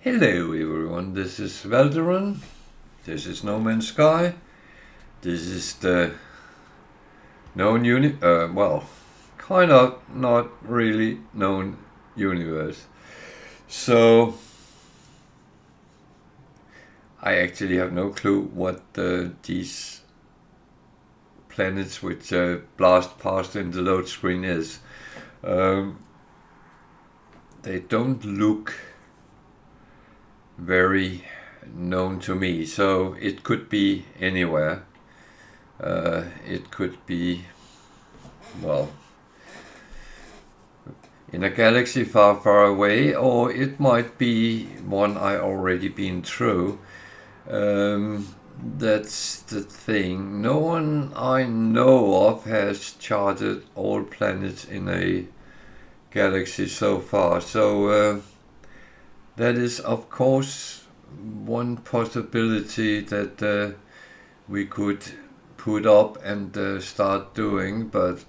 Hello everyone, this is Valderon, this is No Man's Sky, this is the known kind of not really known universe. So I actually have no clue what these planets which blast past in the load screen is. They don't look very known to me, so it could be anywhere. It could be, well, in a galaxy far, far away, or it might be one I already been through. That's the thing. No one I know of has charted all planets in a galaxy so far, so that is, of course, one possibility that we could put up and start doing, but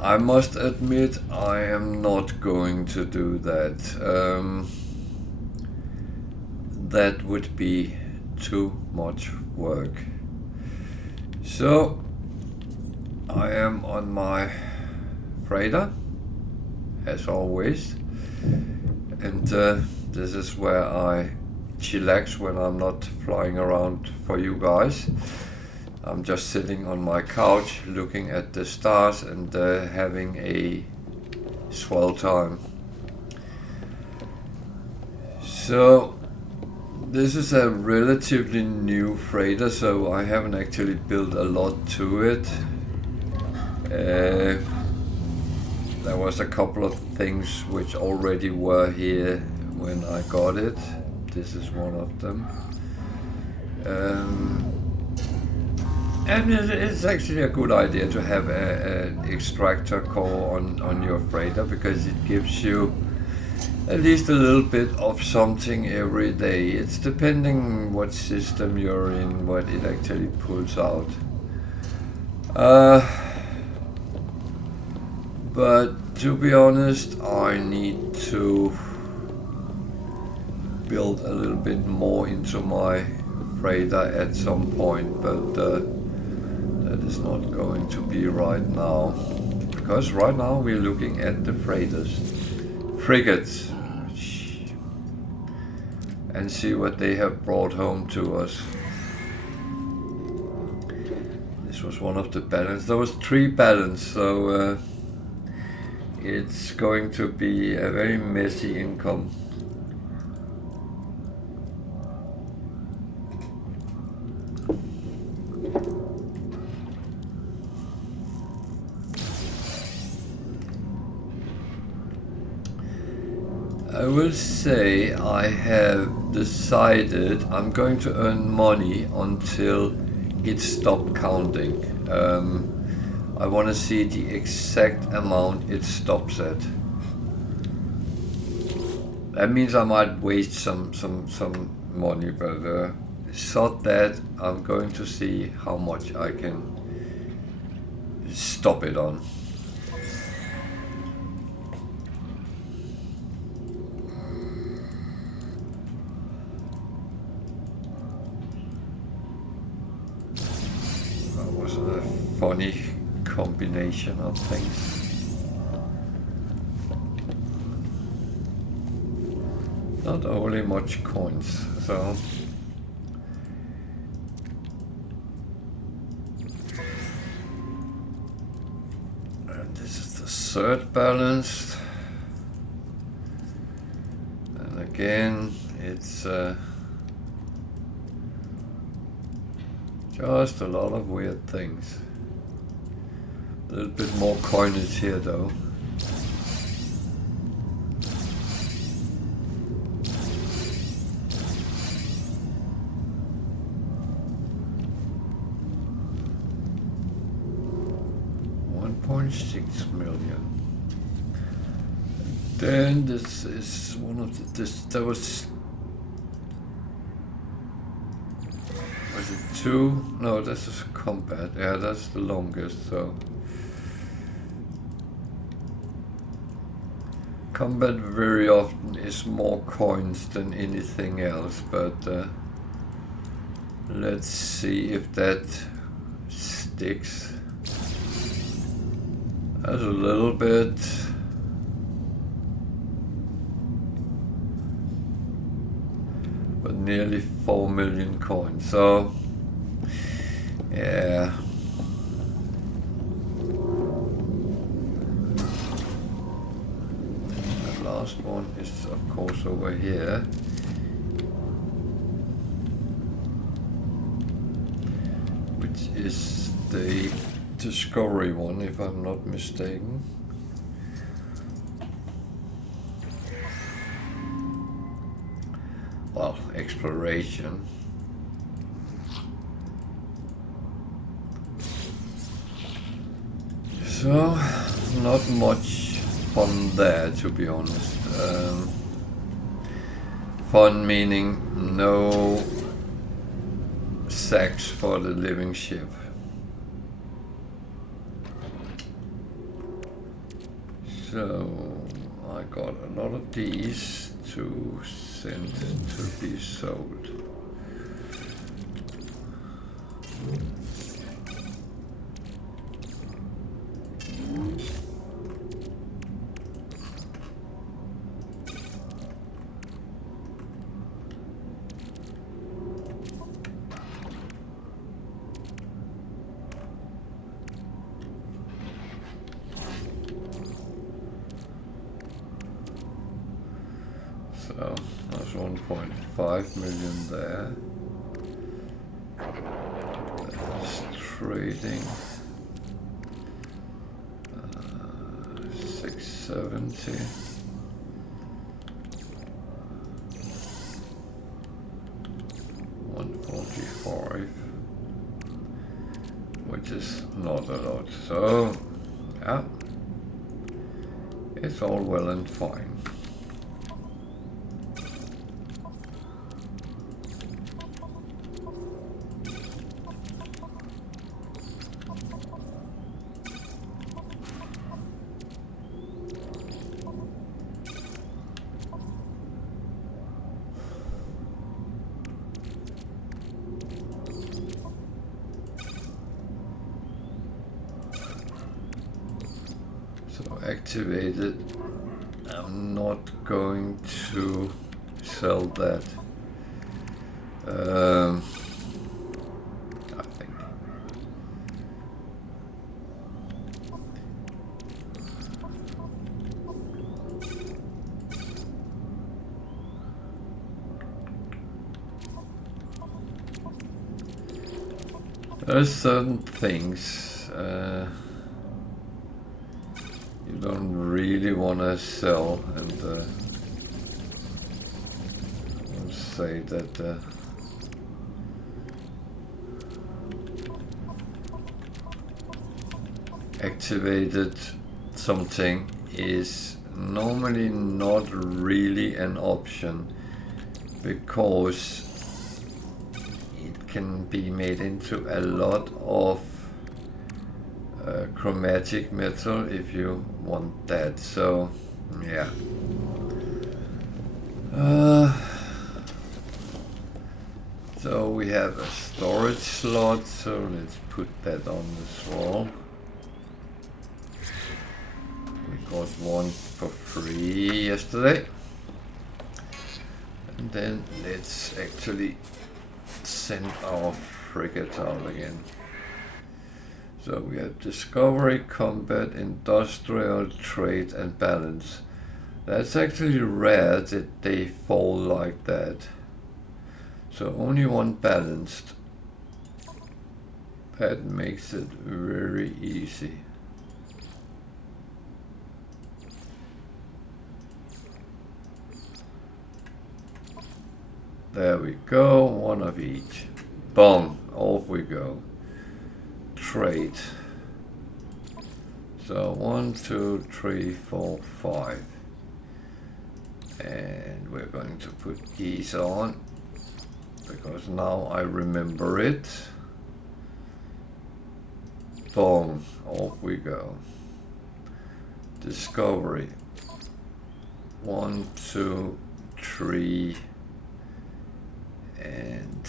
I must admit I am not going to do that. That would be too much work. So I am on my freighter, as always. And this is where I chillax when I'm not flying around for you guys. I'm just sitting on my couch looking at the stars and having a swell time. So this is a relatively new freighter, so I haven't actually built a lot to it. There was a couple of things which already were here when I got it. This is one of them. And it's actually a good idea to have an extractor core on your freighter, because it gives you at least a little bit of something every day. It's depending what system you're in, what it actually pulls out. But to be honest, I need to build a little bit more into my freighter at some point, but that is not going to be right now, because right now we're looking at the frigates, and see what they have brought home to us. This was one of the balance. There was 3 balance, so it's going to be a very messy income. I will say I have decided I'm going to earn money until it stopped counting. I want to see the exact amount it stops at. That means I might waste some money, but thought that I'm going to see how much I can stop it on. That was a funny combination of things. Not only much coins, so and this is the 3rd balance, and again it's just a lot of weird things. A little bit more coinage here though. $1.6 million. Then this is one of there was it 2? No, this is combat. Yeah, that's the longest, so Combat very often is more coins than anything else, but let's see if that sticks. That's a little bit. But nearly 4 million coins, so yeah. The last one is of course over here. Which is the discovery one, if I'm not mistaken. Well, exploration. So, not much fun there, to be honest. Fun meaning no sacks for the living ship. So, I got a lot of these to send to be sold. So that's 1.5 million there. That's trading. 670. $145, which is not a lot. So yeah, it's all well and fine. So activated. I'm not going to sell that. I think. There's certain things you don't really want to sell, and I'll say that activated something is normally not really an option, because it can be made into a lot of chromatic metal if you want that. So yeah, so we have a storage slot, so let's put that on as well. We got one for free yesterday, and then let's actually send our frigate out again. So we have discovery, combat, industrial, trade, and balance. That's actually rare that they fall like that. So only one balanced. That makes it very easy. There we go, one of each. Boom, off we go. Trade. So 1, 2, 3, 4, 5. And we're going to put these on, because now I remember it. Boom, off we go. Discovery. 1, 2, 3, and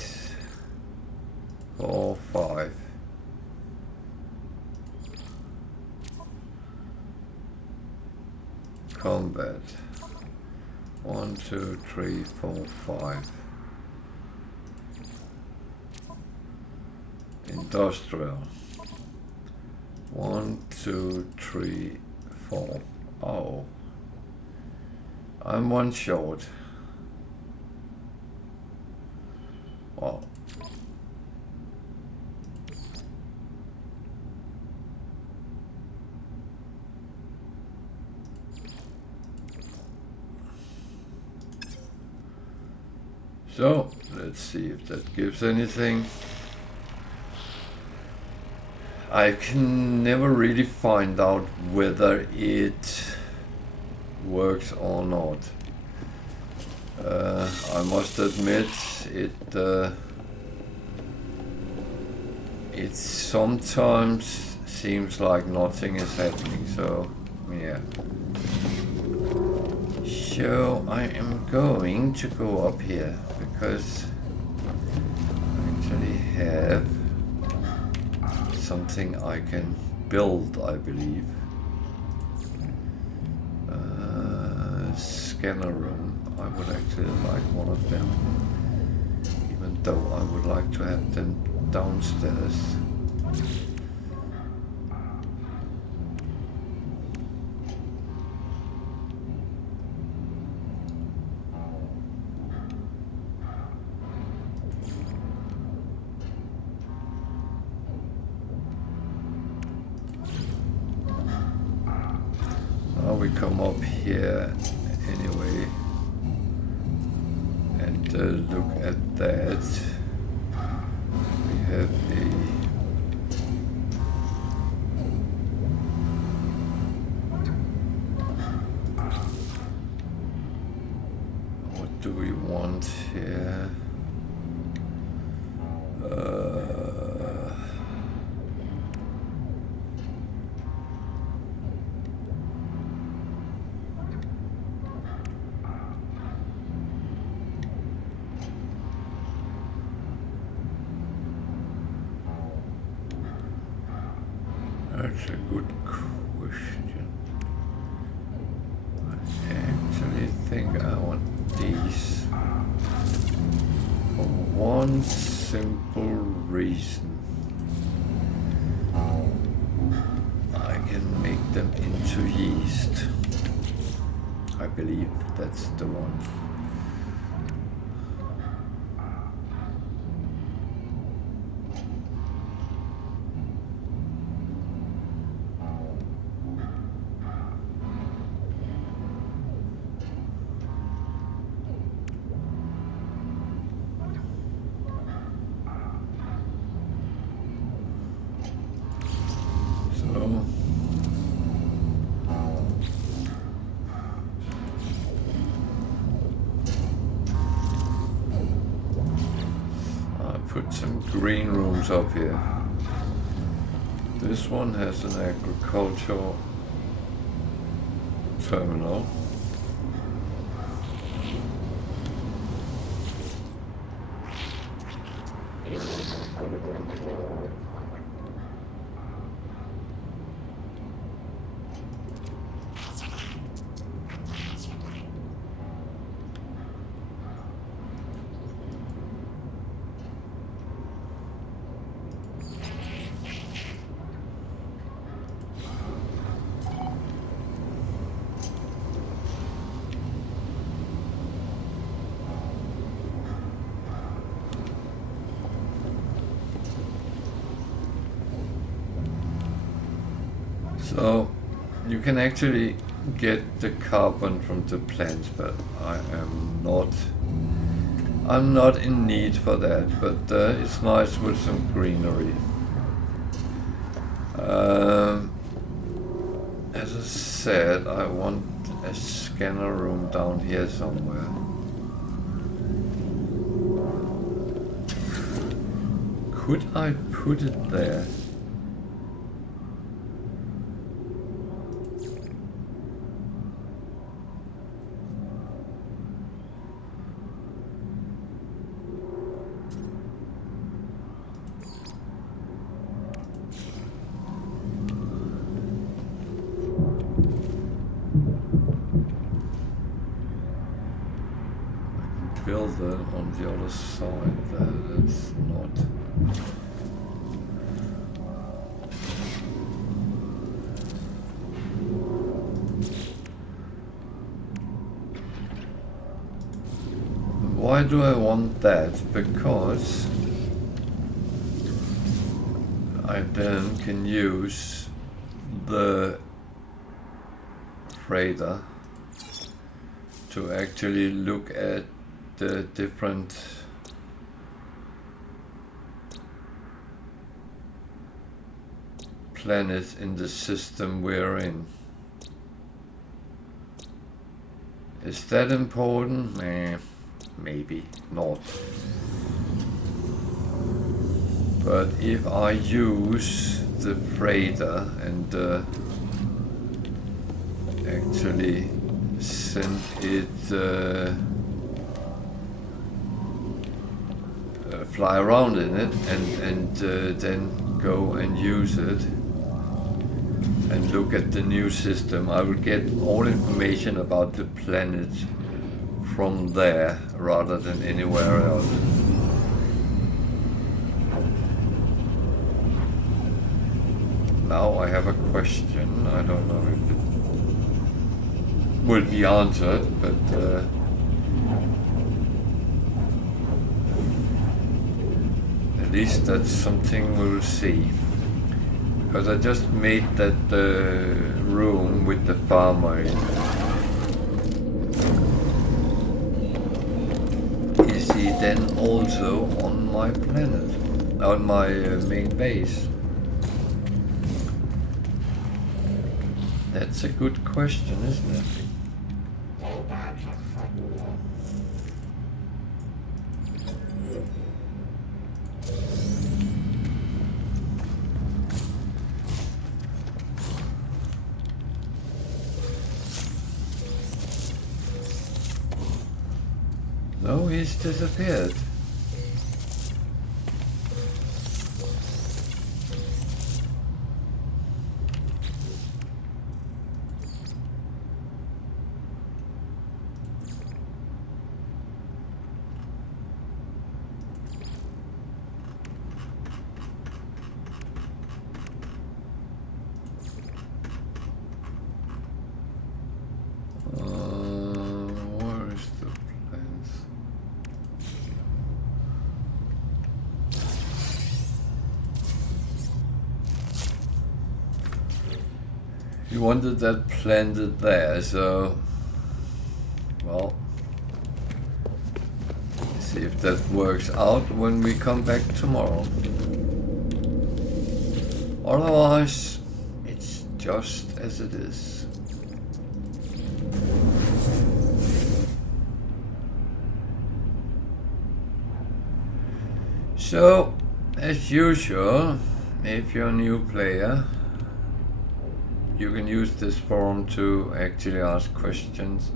4, 5. Combat. 1, 2, 3, 4, 5. Industrial. 1, 2, 3, 4. Oh. I'm one short. Wow. So, let's see if that gives anything. I can never really find out whether it works or not. I must admit it sometimes seems like nothing is happening, so yeah. So I am going to go up here because I actually have something I can build, I believe. Scanner room. I would actually like one of them, even though I would like to have them downstairs. Now we come up here anyway and look at that. We have a what do we want here? That's a good question. I actually think I want these for one simple reason. I can make them into yeast. I believe that's the one. Put some green rooms up here. This one has an agricultural terminal. So you can actually get the carbon from the plants, but I'm not in need for that, but it's nice with some greenery. As I said, I want a scanner room down here somewhere. Could I put it there? builder on the other side. That's not. Why do I want that? Because I then can use the freighter to actually look at the different planets in the system we're in. Is that important? Maybe not. But if I use the freighter and actually send it fly around in it and then go and use it and look at the new system, I will get all information about the planet from there rather than anywhere else. Now I have a question. I don't know if it will be answered, but at least that's something we'll see. Because I just made that room with the farmer in. Is he then also on my planet? On my main base? That's a good question, isn't it? No, he's disappeared. Where is the plans? You wanted that planted there, so well, see if that works out when we come back tomorrow. Otherwise, it's just as it is. So, as usual, if you're a new player, you can use this forum to actually ask questions.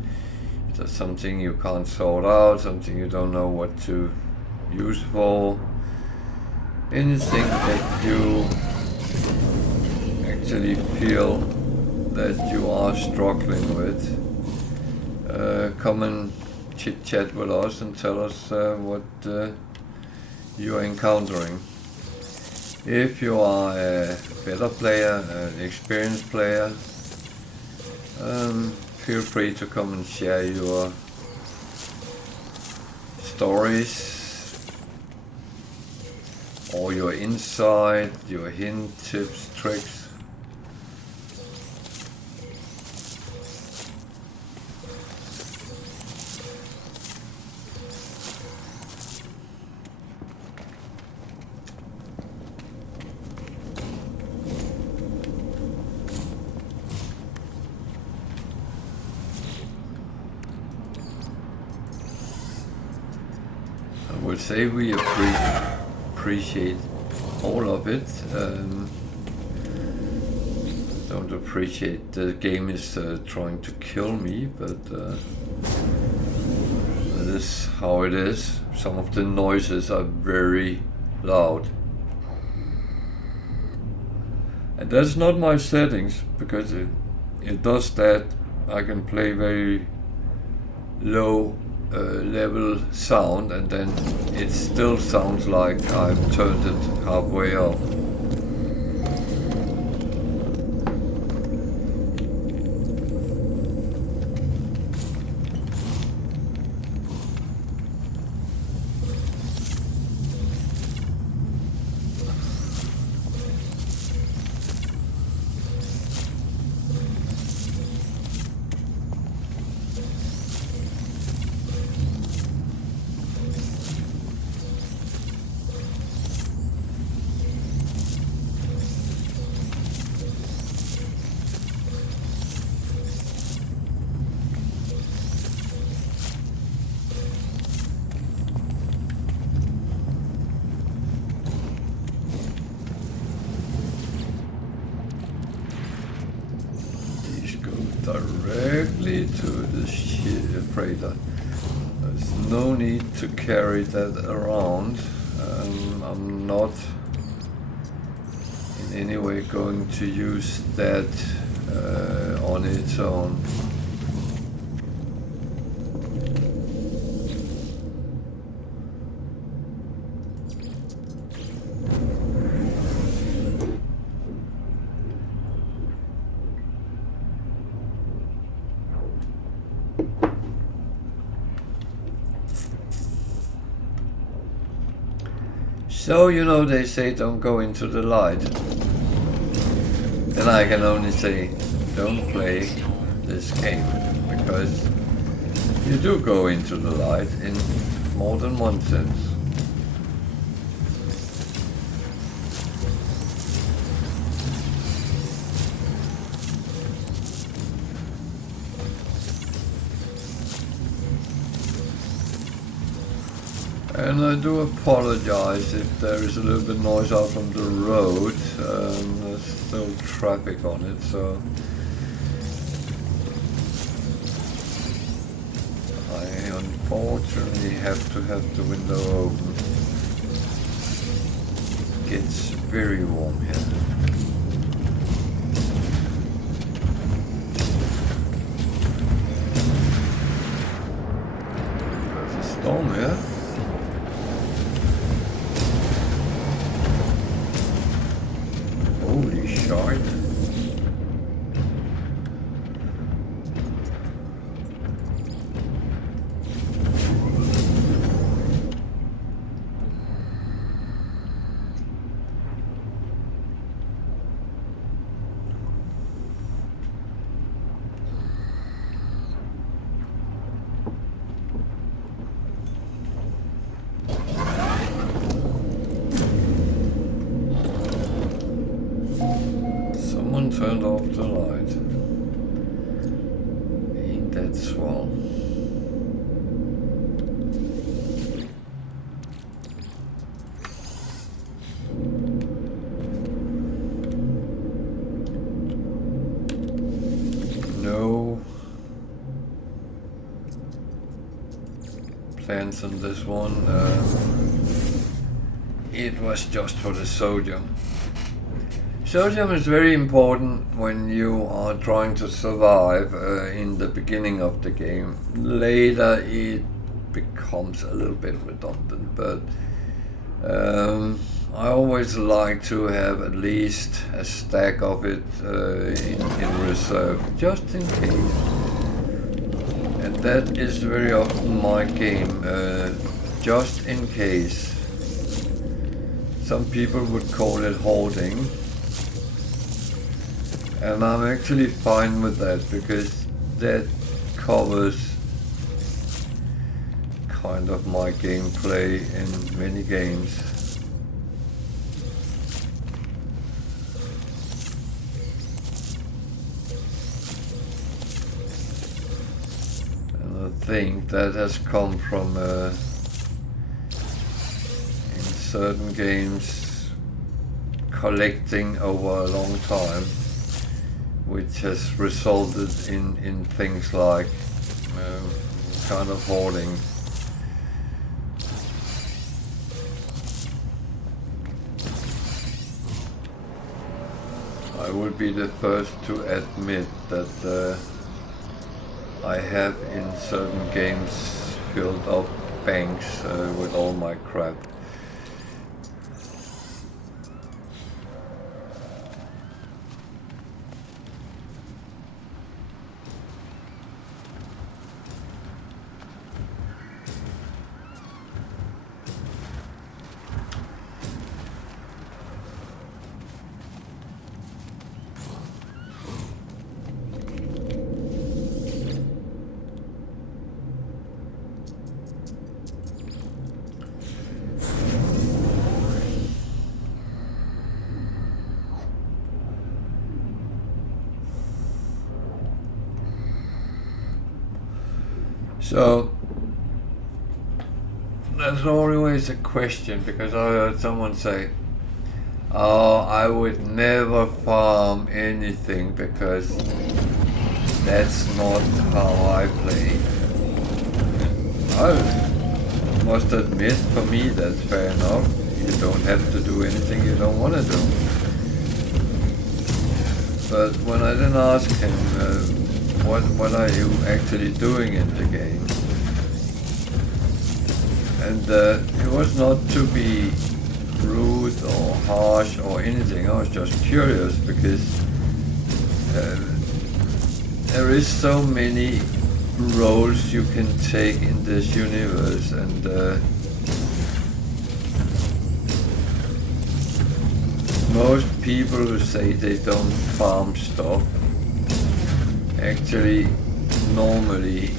If there's something you can't sort out, something you don't know what to use for, anything that you actually feel that you are struggling with, come and chit chat with us and tell us what you are encountering. If you are a better player, an experienced player, feel free to come and share your stories or your insight, your hint, tips, tricks. I would say we appreciate all of it. Don't appreciate the game is trying to kill me, but that is how it is. Some of the noises are very loud. And that's not my settings, because it does that. I can play very low level sound, and then it still sounds like I've turned it halfway up. Directly to the freighter. There's no need to carry that around. I'm not in any way going to use that on its own. So, you know, they say don't go into the light. Then I can only say don't play this game, because you do go into the light in more than one sense. And I do apologize if there is a little bit noise out from the road. There's still traffic on it, so I unfortunately have to have the window open. It gets very warm here. There's a storm here. Holy shite. Turned off the light. Ain't that swell? No plans on this one. It was just for the sodium. Sodium is very important when you are trying to survive in the beginning of the game. Later it becomes a little bit redundant, but I always like to have at least a stack of it in reserve, just in case. And that is very often my game, just in case. Some people would call it hoarding. And I'm actually fine with that, because that covers kind of my gameplay in many games. And I think that has come from in certain games collecting over a long time, which has resulted in things like kind of hoarding. I would be the first to admit that I have in certain games filled up banks with all my crap. So there's always a question, because I heard someone say, oh, I would never farm anything because that's not how I play. I must admit, for me that's fair enough. You don't have to do anything you don't want to do. But when I then asked him, what are you actually doing in the game? And it was not to be rude or harsh or anything. I was just curious, because there is so many roles you can take in this universe, and most people who say they don't farm stuff actually normally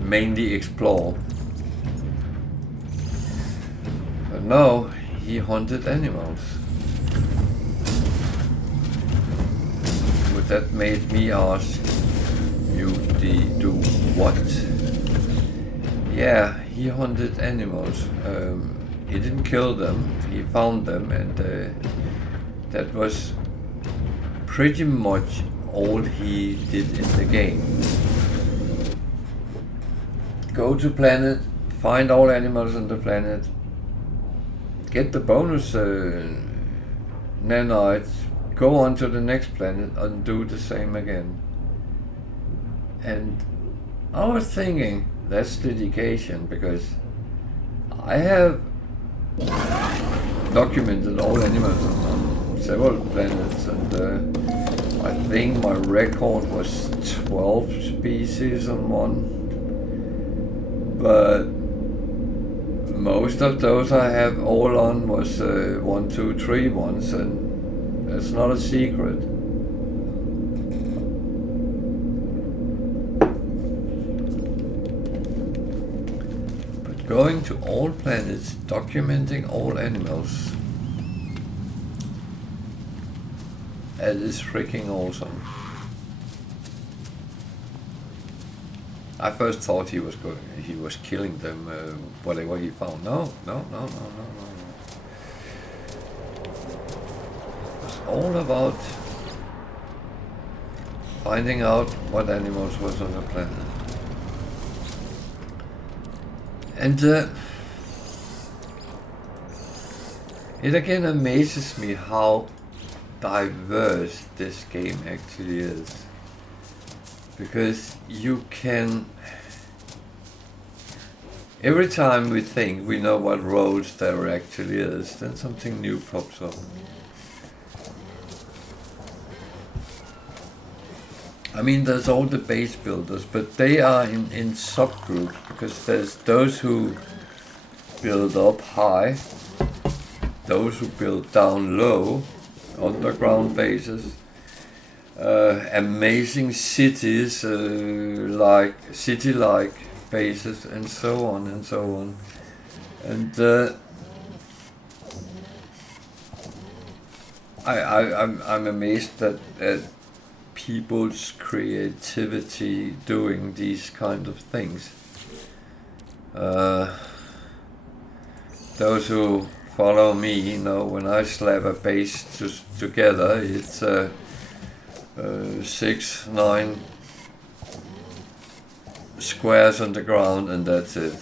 mainly explore. But no, he hunted animals. But that made me ask, you do what? Yeah, he hunted animals. He didn't kill them, he found them, and that was pretty much all he did in the game. Go to planet, find all animals on the planet, get the bonus nanites, go on to the next planet and do the same again. And I was thinking, that's dedication, because I have documented all animals on several planets, and I think my record was 12 species on one. But most of those I have all on was 1, 2, 3 ones, and that's not a secret. But going to all planets, documenting all animals, that is freaking awesome. I first thought he was killing them, whatever he found. No. It's all about finding out what animals was on the planet. And it again amazes me how diverse this game actually is. Because you can, every time we think we know what roles there actually is, then something new pops up. I mean, there's all the base builders, but they are in subgroups, because there's those who build up high, those who build down low, underground bases, amazing cities, like city-like bases, and so on and so on. And I'm amazed at people's creativity doing these kind of things. Those who follow me know when I slap a base together, it's 6, 9 squares on the ground, and that's it.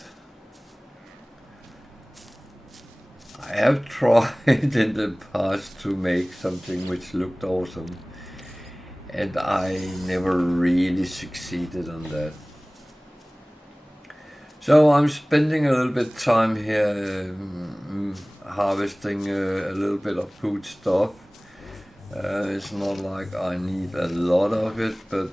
I have tried in the past to make something which looked awesome, and I never really succeeded on that. So I'm spending a little bit time here harvesting a little bit of food stuff. It's not like I need a lot of it, but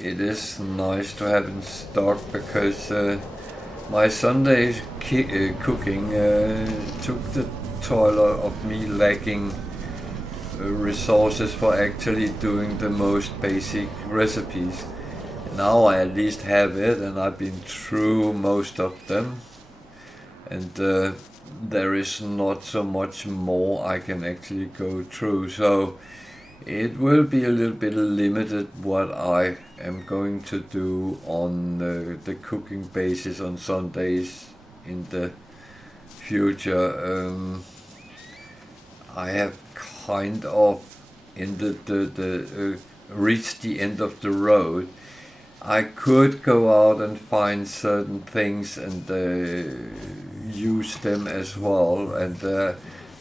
it is nice to have in stock because my Sunday cooking took the toll of me lacking resources for actually doing the most basic recipes. Now I at least have it, and I've been through most of them, and there is not so much more I can actually go through, so it will be a little bit limited what I am going to do on the cooking basis on Sundays in the future. I have kind of reached the end of the road. I could go out and find certain things and use them as well, and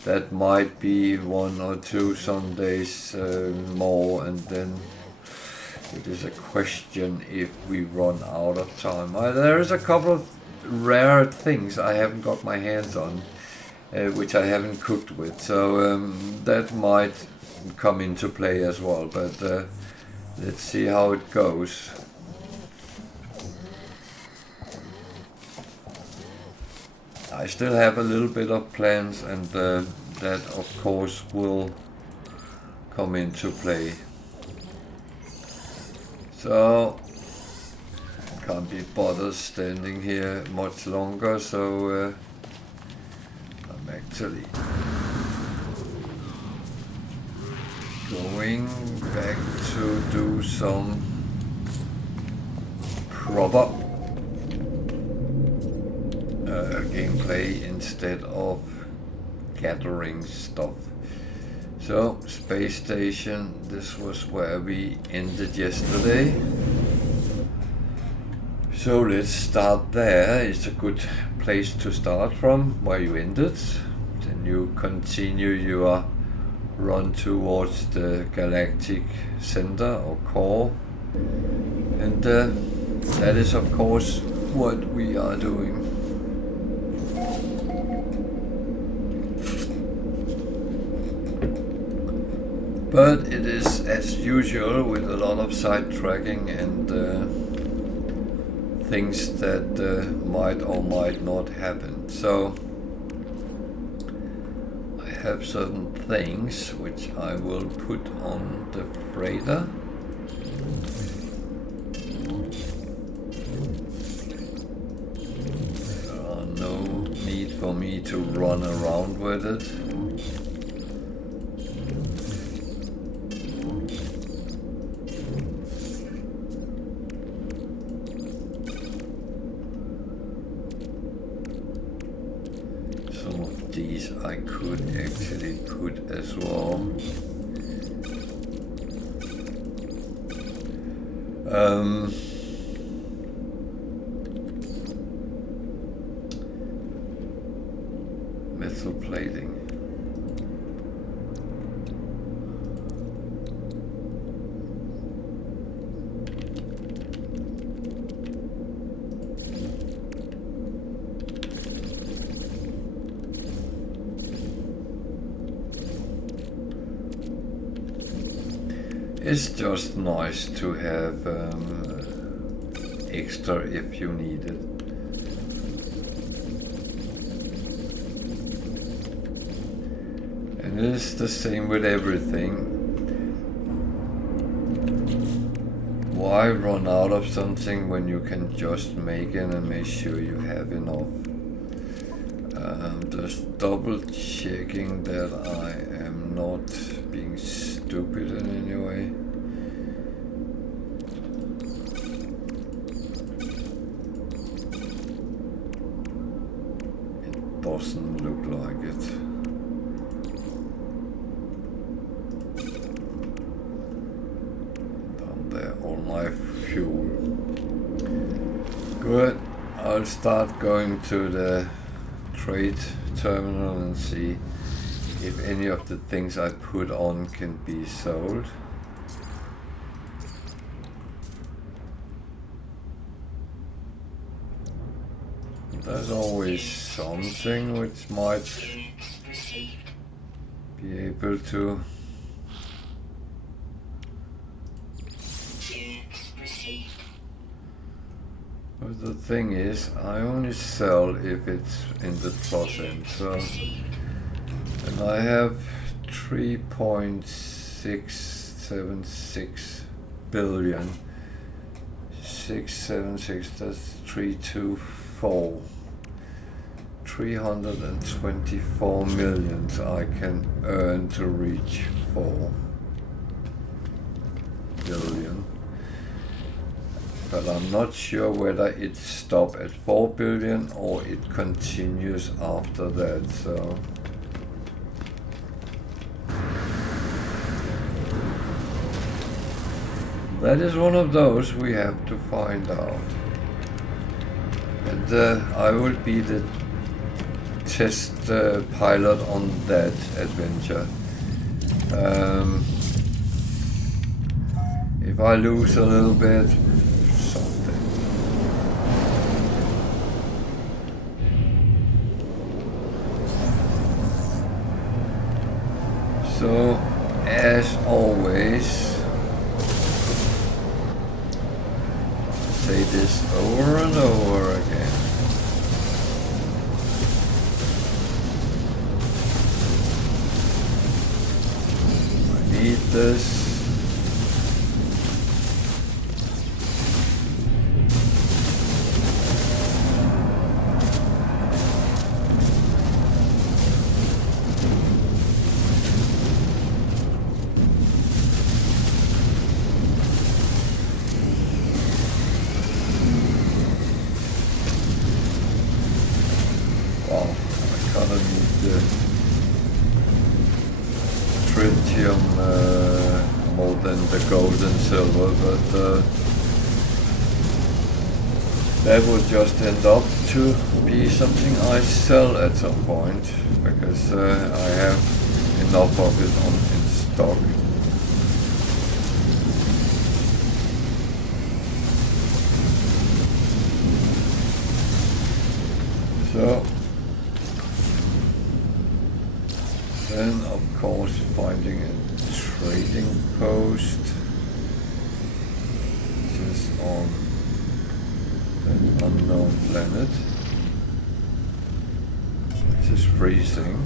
that might be 1 or 2 Sundays more, and then it is a question if we run out of time. There is a couple of rare things I haven't got my hands on, which I haven't cooked with, so that might come into play as well, but let's see how it goes. I still have a little bit of plans, and that of course will come into play. So can't be bothered standing here much longer, so I'm actually going back to do some proper gameplay instead of gathering stuff. So, space station, this was where we ended yesterday. So let's start there. It's a good place to start from, where you ended. Then you continue your run towards the galactic center or core. And that is of course what we are doing. But it is, as usual, with a lot of sidetracking and things that might or might not happen. So I have certain things which I will put on the freighter. There are no need for me to run around with it. These I could actually put as well. Metal plating. It's just nice to have extra if you need it. And it's the same with everything. Why run out of something when you can just make it and make sure you have enough? Just double checking that I am not being stupid in any way. It doesn't look like it. Down there, all my fuel. Good. I'll start going to the trade terminal and see if any of the things I put on can be sold. There's always something which might be able to. But the thing is, I only sell if it's in the plus end, so, and I have 3.676 billion. 676, that's 324. 324 million I can earn to reach 4 billion. But I'm not sure whether it stops at 4 billion or it continues after that, so. That is one of those we have to find out. And I will be the test pilot on that adventure. If I lose a little bit, something. So, as always, say this over and over again. I need this. More than the gold and silver, but that would just end up to be something I sell at some point, because I have enough of it in stock. So then, of course, finding a trading post, which is on an unknown planet, which is freezing.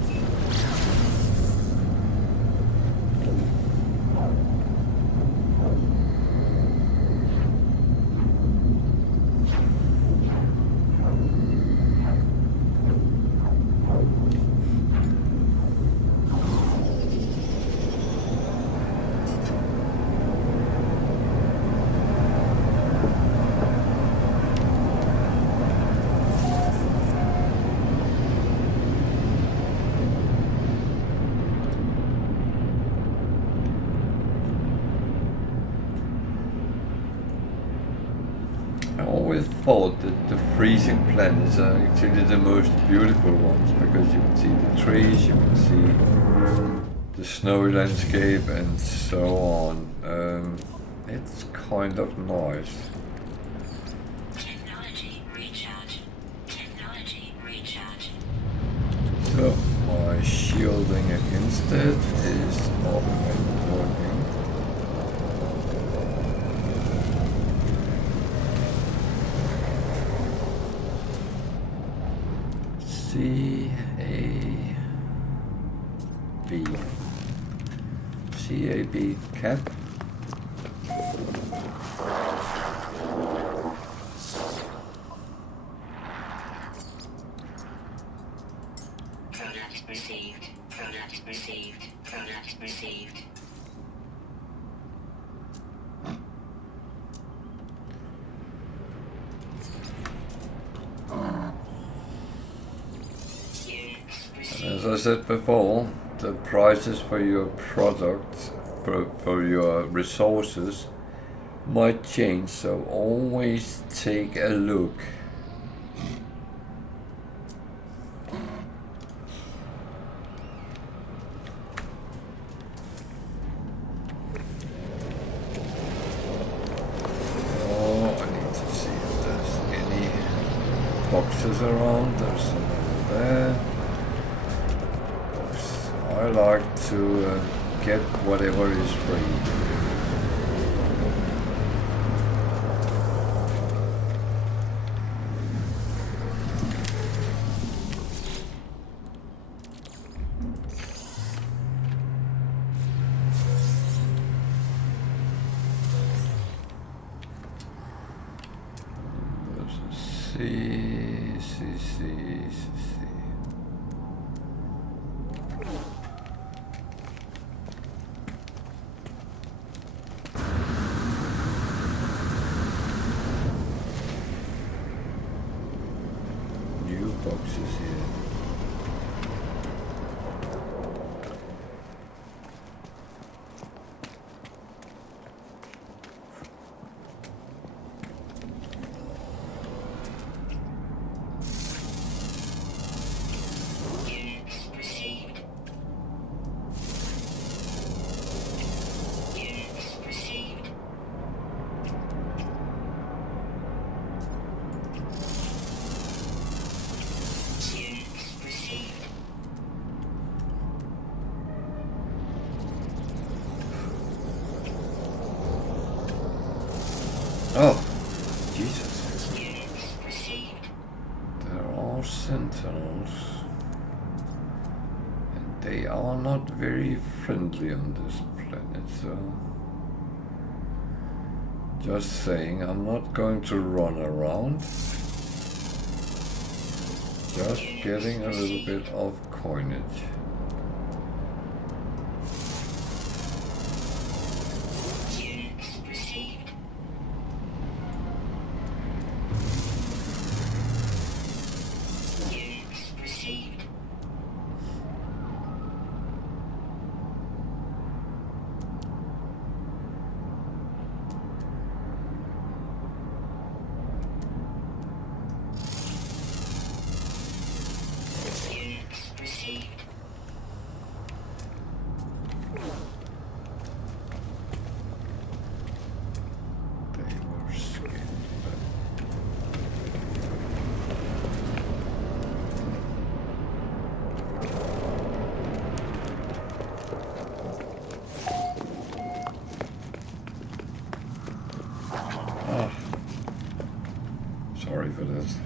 I always thought that the freezing planets are actually the most beautiful ones, because you can see the trees, you can see the snowy landscape and so on. It's kind of nice. Technology recharge. Technology recharge. So my shielding against it is up and working. CAB cap. Product received. Product received. Product received. As I said before, the prices for your products, for your resources, might change, so always take a look. Oh, I need to see if there's any boxes around. There's some over there. I like to get whatever is free. New boxes here. Oh, Jesus. There are sentinels, and they are not very friendly on this planet, so just saying, I'm not going to run around, just getting a little bit of coinage. Sorry for this.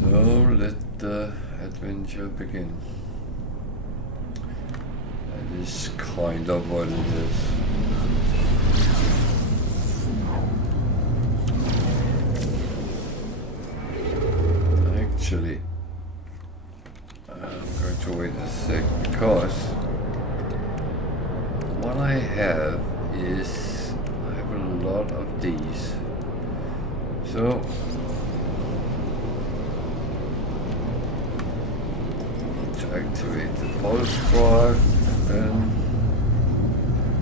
So let the adventure begin. That is kind of what it is. Actually, I'm going to wait a sec because what I have is I have a lot of these. So to activate the pulse drive, then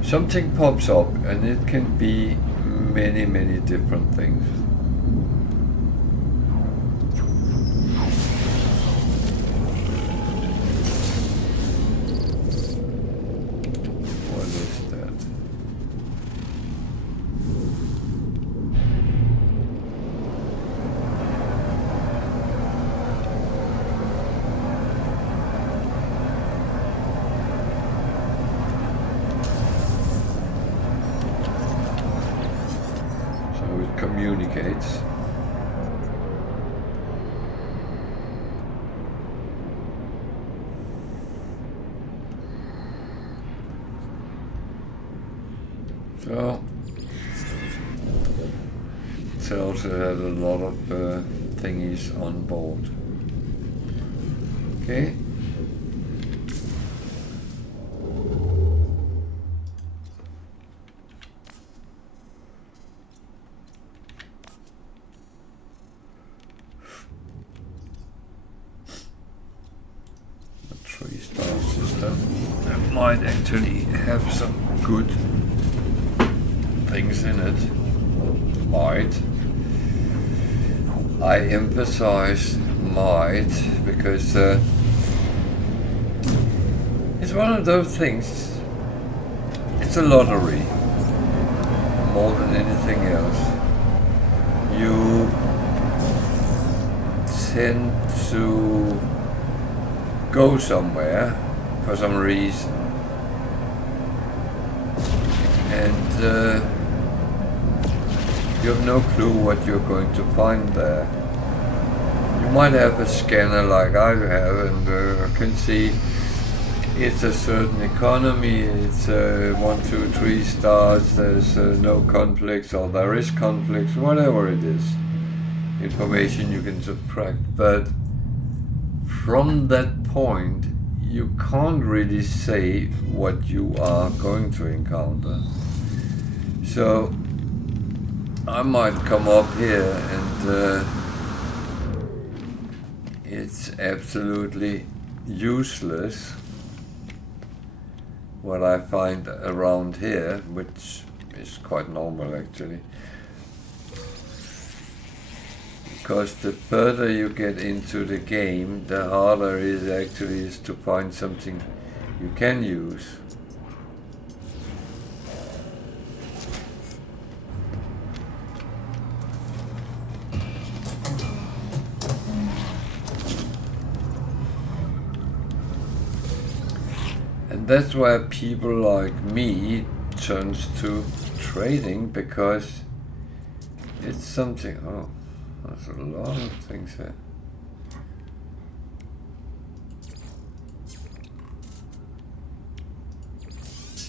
something pops up, and it can be many different things. Communicates. So it also had a lot of thingies on board. Okay. Might actually have some good things in it. Might. I emphasize might because it's one of those things it's a lottery more than anything else. You tend to go somewhere for some reason, and you have no clue what you're going to find there. You might have a scanner like I have, and can see it's a certain economy, it's 1, 2, 3 stars, there's no conflicts, or there is conflicts, whatever it is. Information you can subtract, but from that point you can't really say what you are going to encounter. So I might come up here and it's absolutely useless what I find around here, which is quite normal actually. Because the further you get into the game, the harder it actually is to find something you can use. And that's why people like me turns to trading, because it's something. Oh, there's a lot of things here.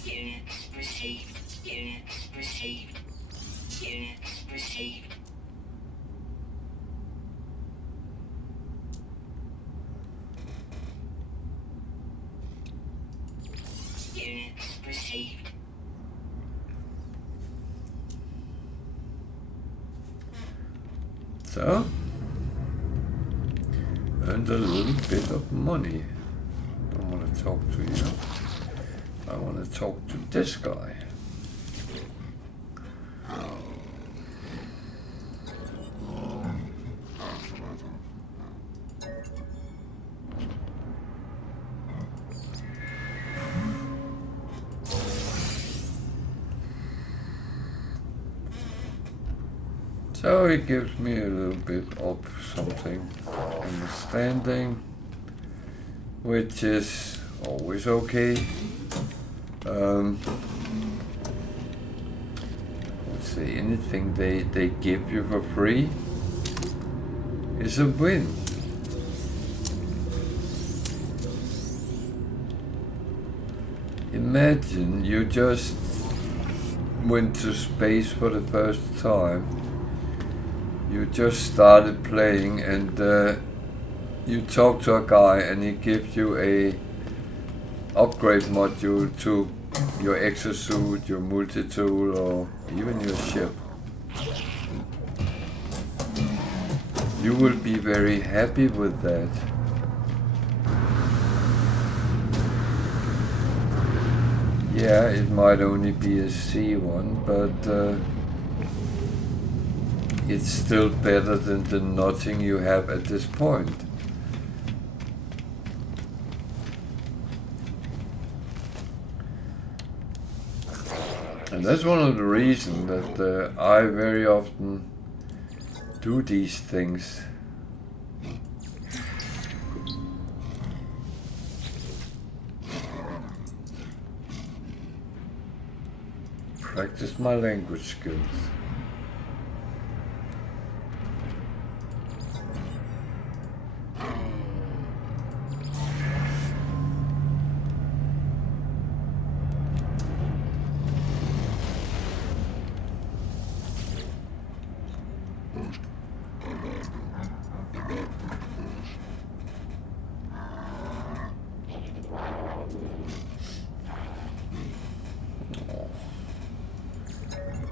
Units received. Units received. Units received. Units received. So, earned a little bit of money. I don't want to talk to you. I want to talk to this guy. So it gives me a little bit of something understanding, which is always okay. Let's see, anything they give you for free is a win. Imagine you just went to space for the first time. You just started playing and you talk to a guy and he gives you a upgrade module to your exosuit, your multi-tool, or even your ship. You will be very happy with that. Yeah, it might only be a C1, but it's still better than the nothing you have at this point. And that's one of the reasons that I very often do these things. Practice my language skills.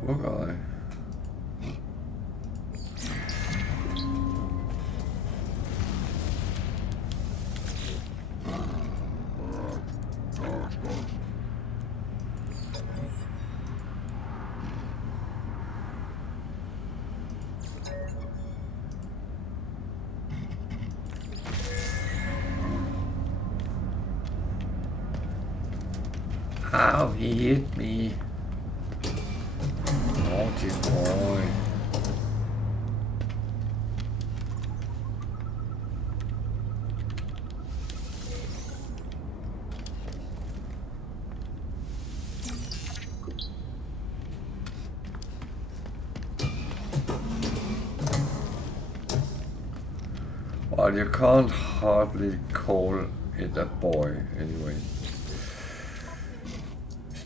Poor guy. Ow, he hit me. Naughty boy. Well, you can't hardly call it a boy anyway.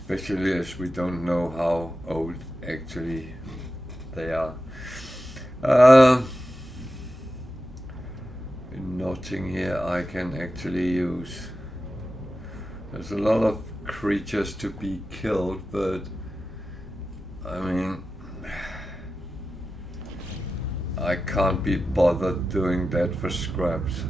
Especially as we don't know how old actually they are. Nothing here I can actually use. There's a lot of creatures to be killed, but I mean, I can't be bothered doing that for scraps.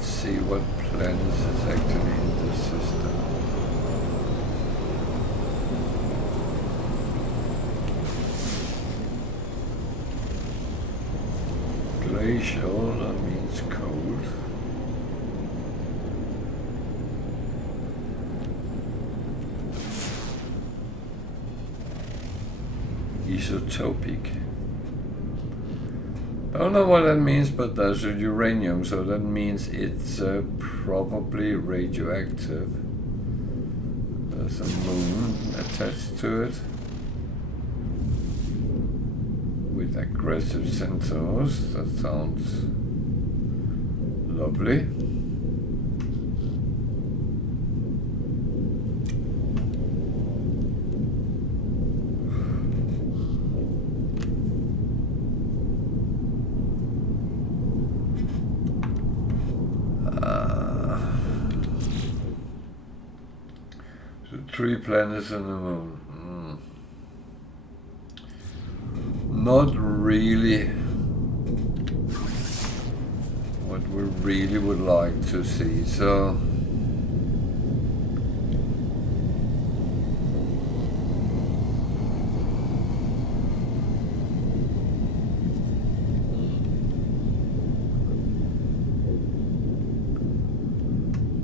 See what planets is actually in this system. Glacial, that means cold. Isotopic. I don't know what that means, but there's a uranium, so that means it's probably radioactive. There's a moon attached to it with aggressive sensors. That sounds lovely. So 3 planets and the moon. Not really what we really would like to see, so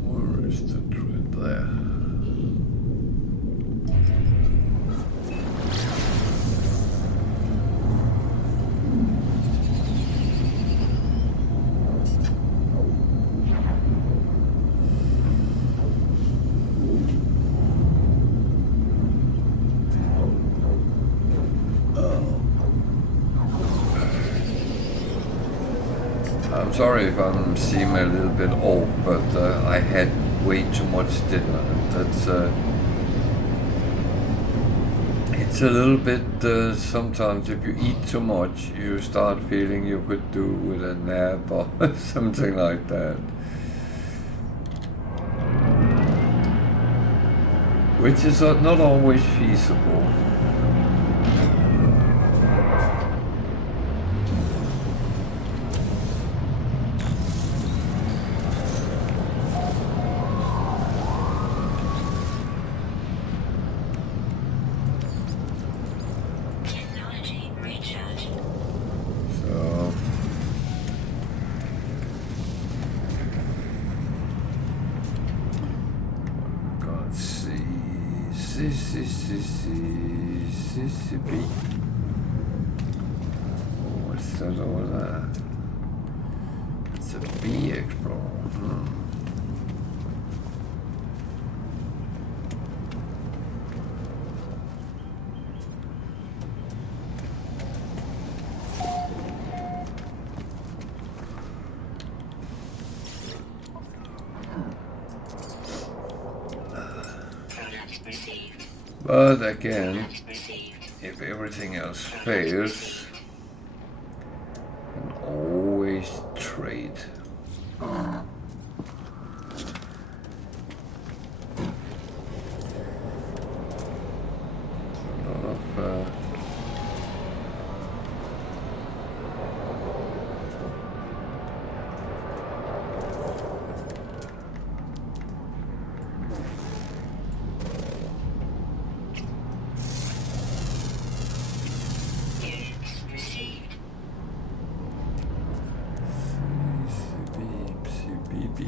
where is the druid there? I'm sorry if I'm seeming a little bit old, but I had way too much dinner, and that's it's a little bit sometimes if you eat too much, you start feeling you could do with a nap or something like that, which is not always feasible. Mississippi. What's that over there? It's a bee explorer. But again, Contact received. if everything else fails, you can always trade. Units received. CBB.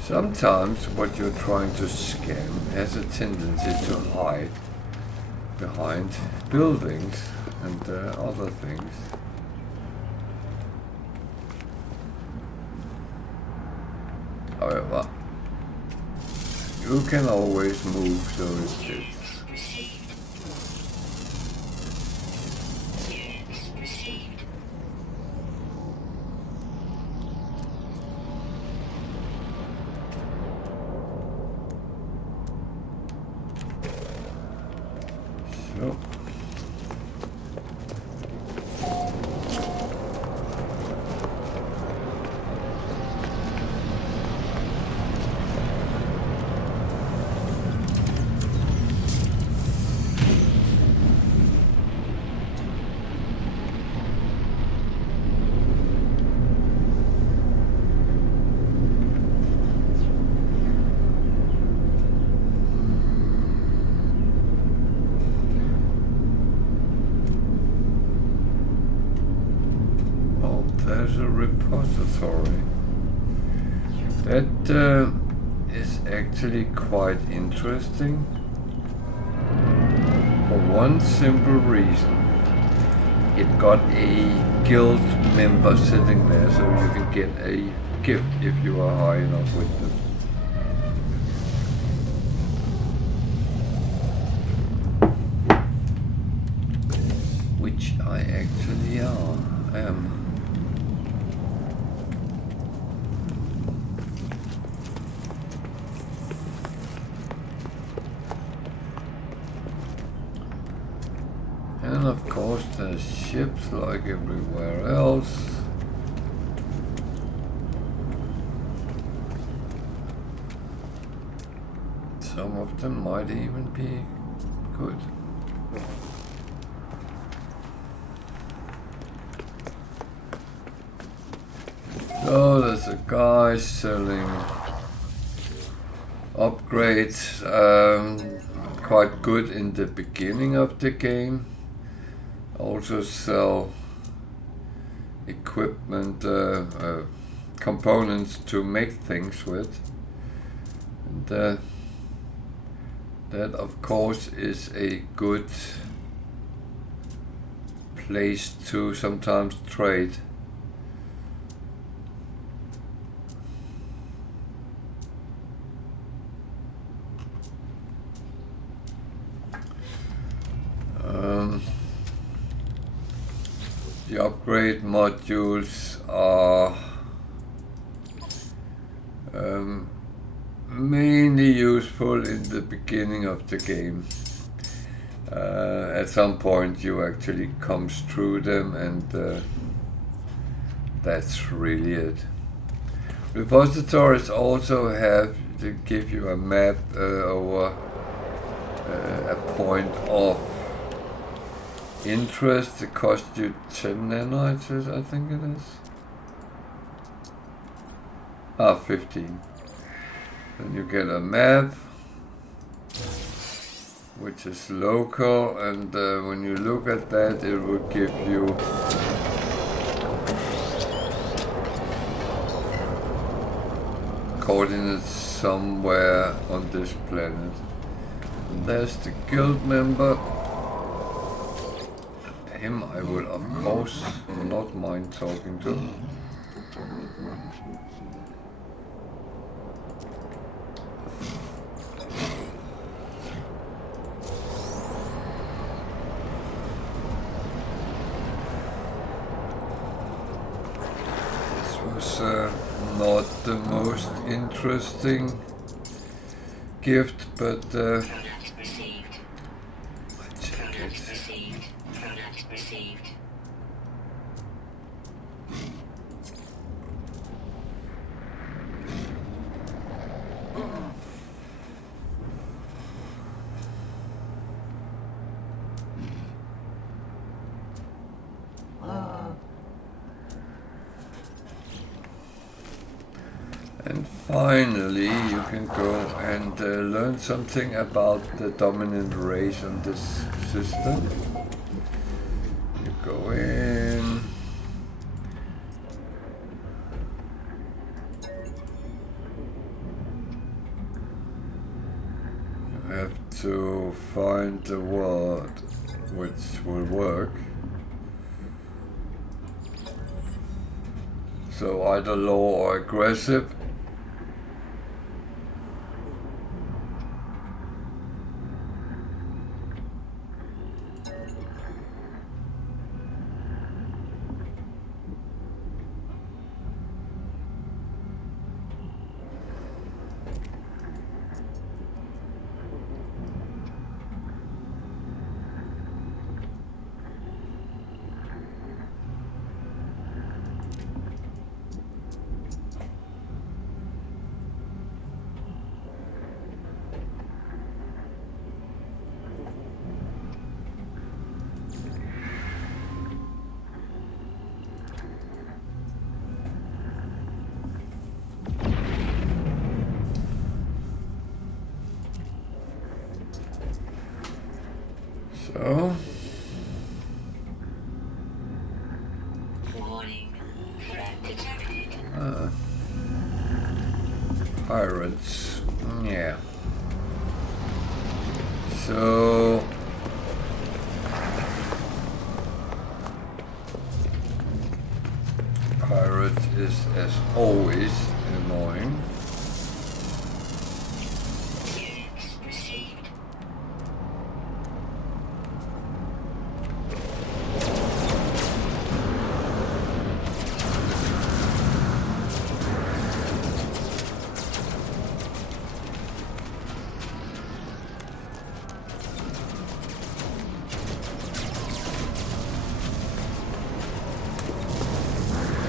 Sometimes what you're trying to scan has a tendency to hide behind buildings and other things. However, you can always move, so it's Units received. Units received. so. Oh, there's a repository. That is actually quite interesting for one simple reason. It got a guild member sitting there, so you can get a gift if you are high enough with them. Which I actually am. And of course there's ships like everywhere else. Some of them might even be good. So there's a guy selling upgrades, quite good in the beginning of the game. Also sell equipment, components to make things with. And that of course is a good place to sometimes trade. The upgrade modules are mainly useful in the beginning of the game. At some point you actually comes through them, and that's really it. Repositories also have to give you a map over a point of interest. It costs you 10 nanites, I think it is. 15. Then you get a map, which is local, and when you look at that, it will give you coordinates somewhere on this planet. And there's the guild member. Him I will of course not mind talking to. interesting gift, but Product received. I check Product it. received. Product received. And finally, you can go and learn something about the dominant race on this system. You go in. You have to find the word which will work. So either low or aggressive. So, Warning. Threat detected. pirates, yeah. So, pirate is as always annoying. Units received.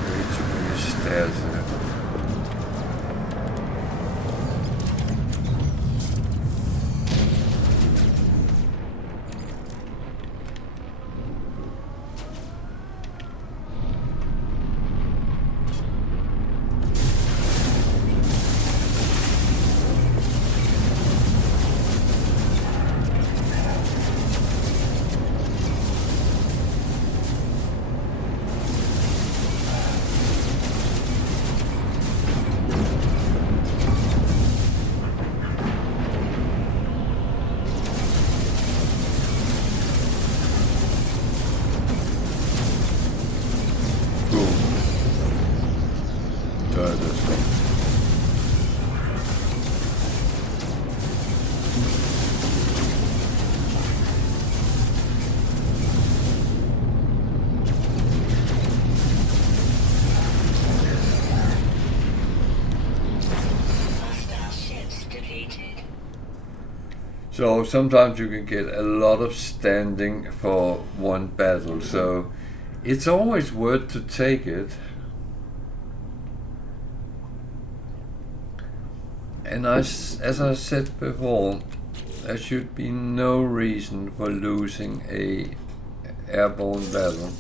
Way too many stairs here. Boom. Try this one. Hostile ships defeated. So sometimes you can get a lot of standing for one battle, so it's always worth to take it. And as I said before, there should be no reason for losing a airborne battle.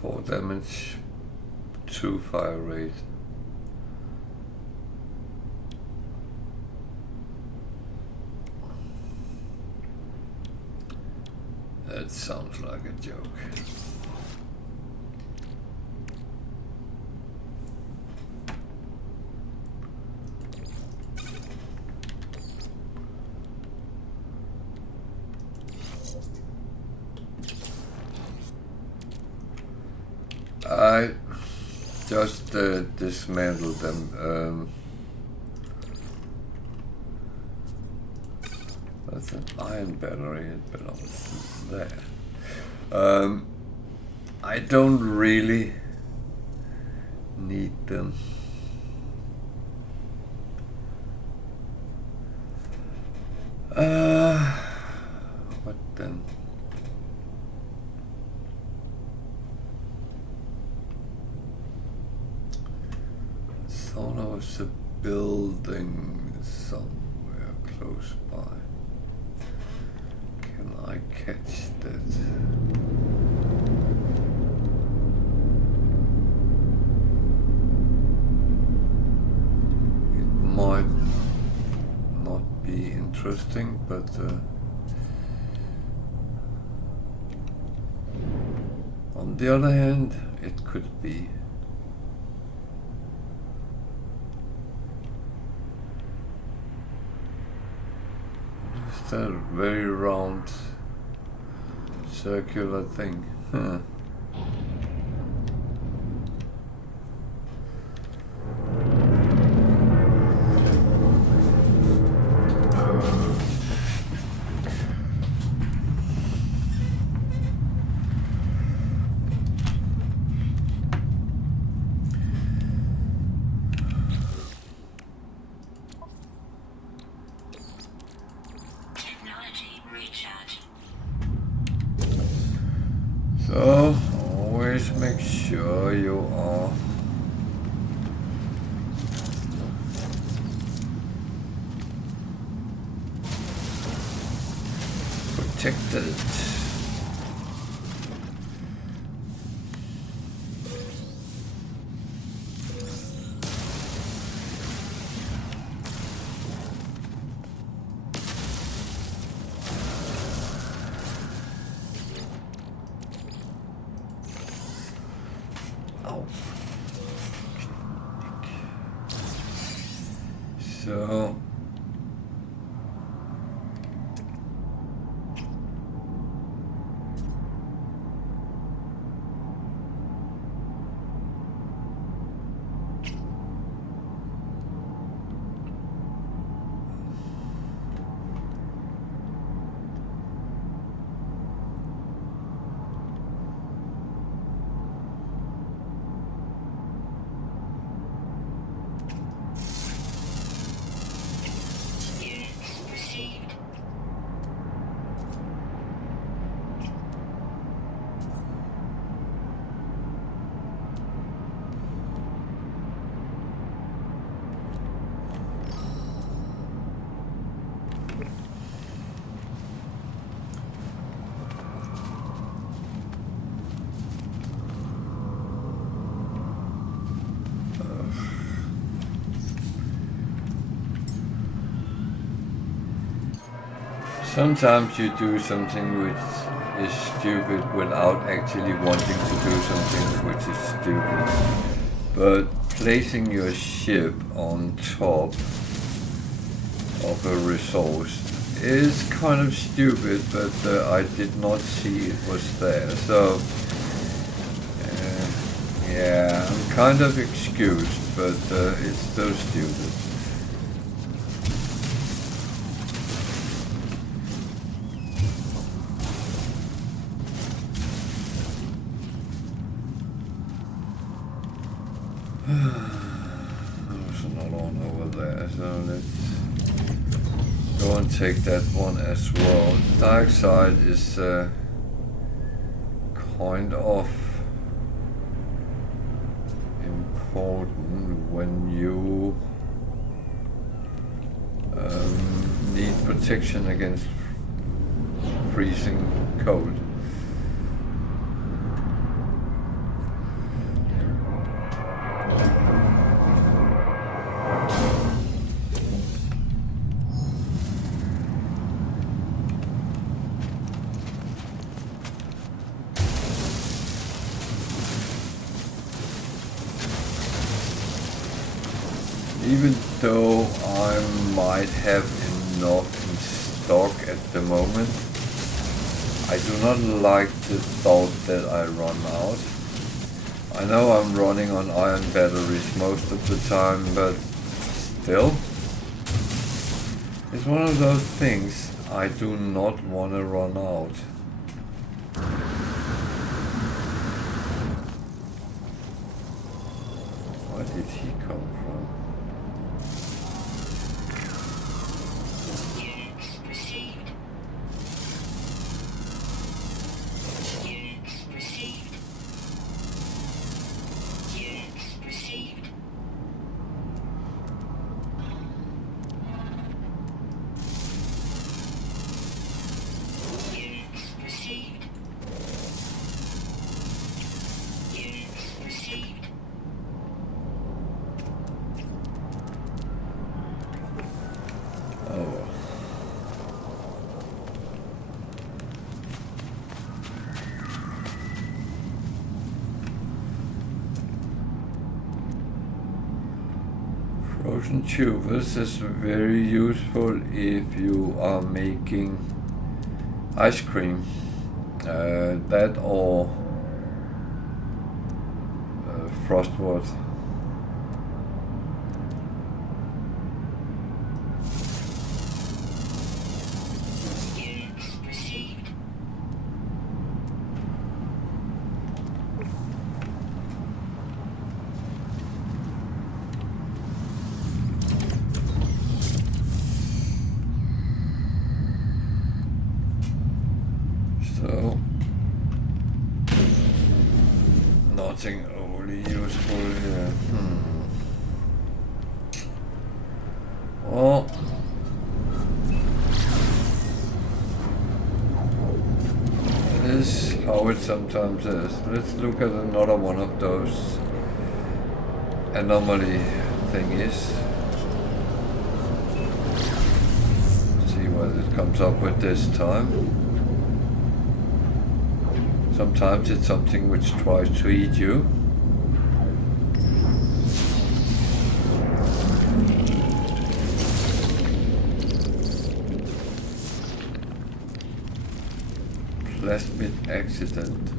Four damage, 2 fire rate. That sounds like a joke. I just dismantled them. That's an iron battery, it belongs there. I don't really need them. What then? I thought I was a building somewhere close by. Can I catch that? It might not be interesting, but on the other hand, it could be. It's a very round circular thing. Huh. Technology recharge. So, always make sure you are protected. So Units received. sometimes you do something which is stupid without actually wanting to do something which is stupid. But placing your ship on top of a resource is kind of stupid, but I did not see it was there. So, yeah, I'm kind of excused, but it's still stupid. There's another one over there, so let's go and take that one as well. Dark side is kind of important when you need protection against freezing cold. Even though I might have enough in stock at the moment, I do not like the thought that I run out. I know I'm running on iron batteries most of the time, but still, it's one of those things I do not want to run out. Where did he come from? Units received. Units received. Units received. Units received. Units received. Oh. Frozen tubers is very useful if you are making ice cream. That or frostwood. Units received. So, nothing overly useful here. Well, it is how it sometimes is. Let's look at another one of those anomaly thingies. See what it comes up with this time. Sometimes it's something which tries to eat you. Plasmid accident.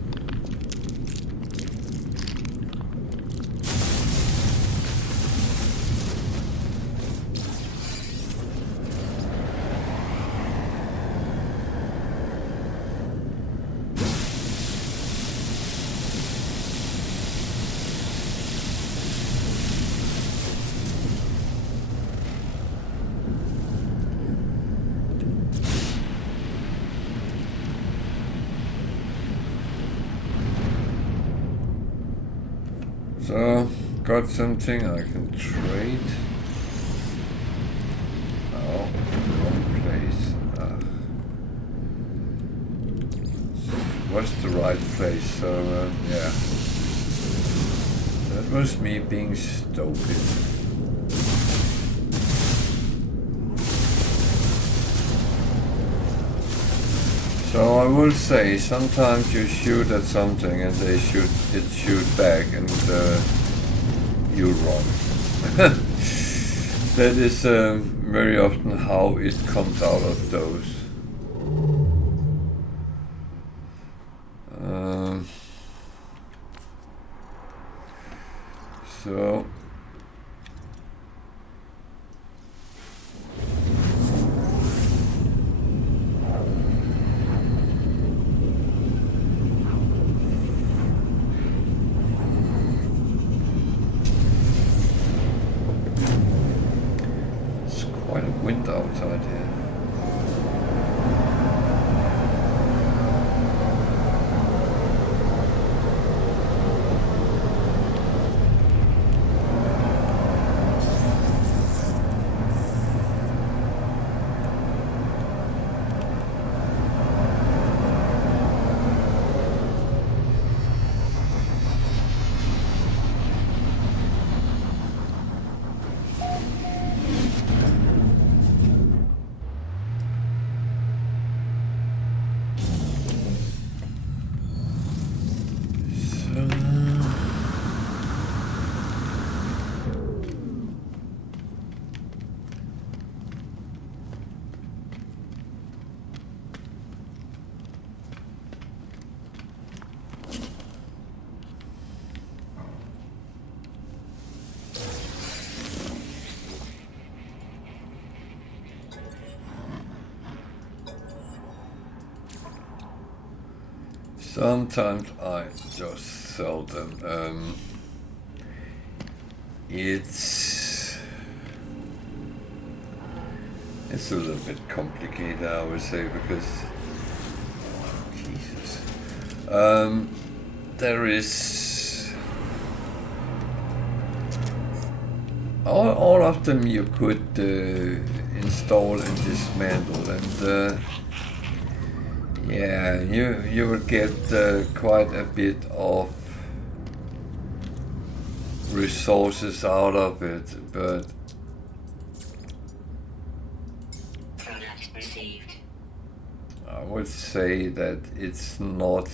So, got something I can trade. Oh, wrong place. What's the right place? So, yeah. That was me being stupid. So I will say, sometimes you shoot at something and it shoot back and you run. That is very often how it comes out of those. So it's quite a wind outside here. Sometimes I just sell them. It's a little bit complicated, I would say, because Jesus, there is all of them you could install and dismantle, and yeah, you will get quite a bit of resources out of it, but Product received. I would say that it's not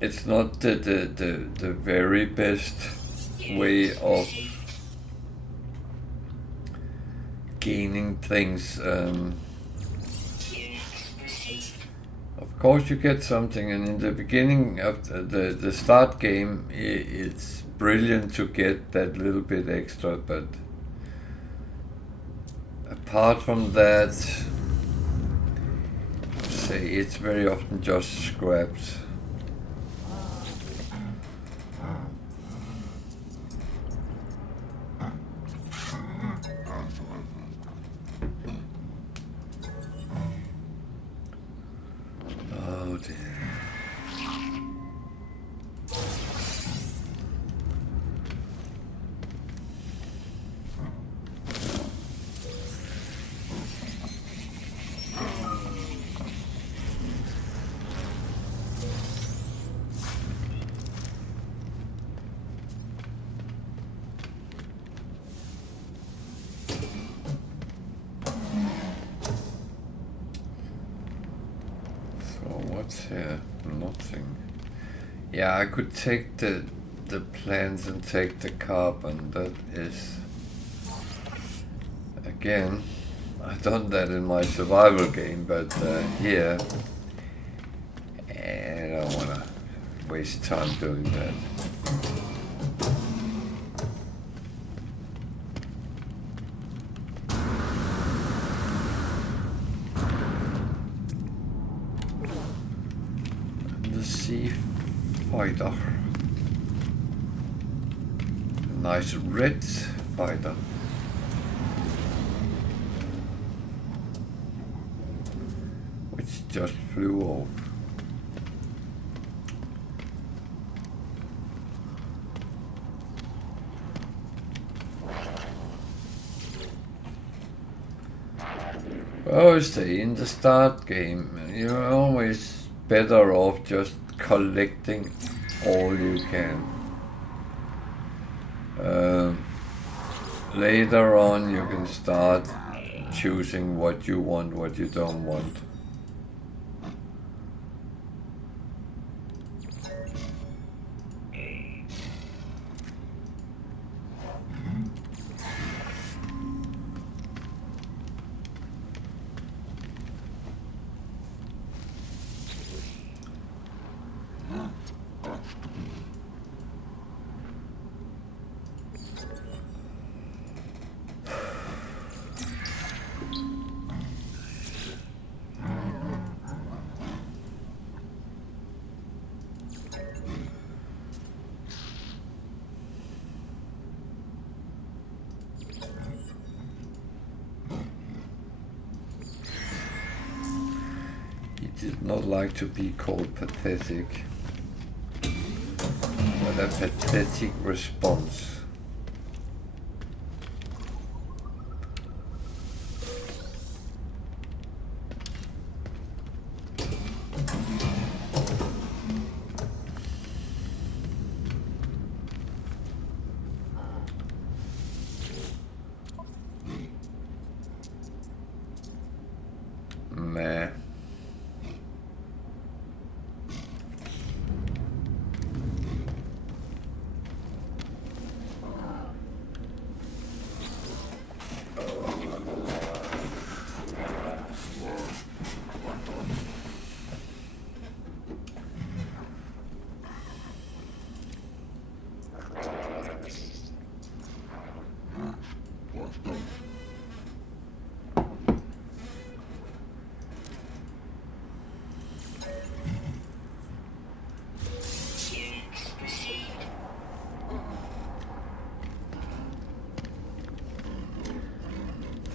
the very best way of gaining things. Of course you get something, and in the beginning of the start game it's brilliant to get that little bit extra, but apart from that, say it's very often just scraps. Oh dear. What's here? Nothing. Yeah, I could take the plants and take the carbon. That is, again, I've done that in my survival game, but here I don't want to waste time doing that. Sea fighter. A nice red fighter. Which just flew off. Oh, stay in the start game. You're always better off just collecting all you can. Later on you can start choosing what you want, what you don't want. Did not like to be called pathetic, but a pathetic response. Meh.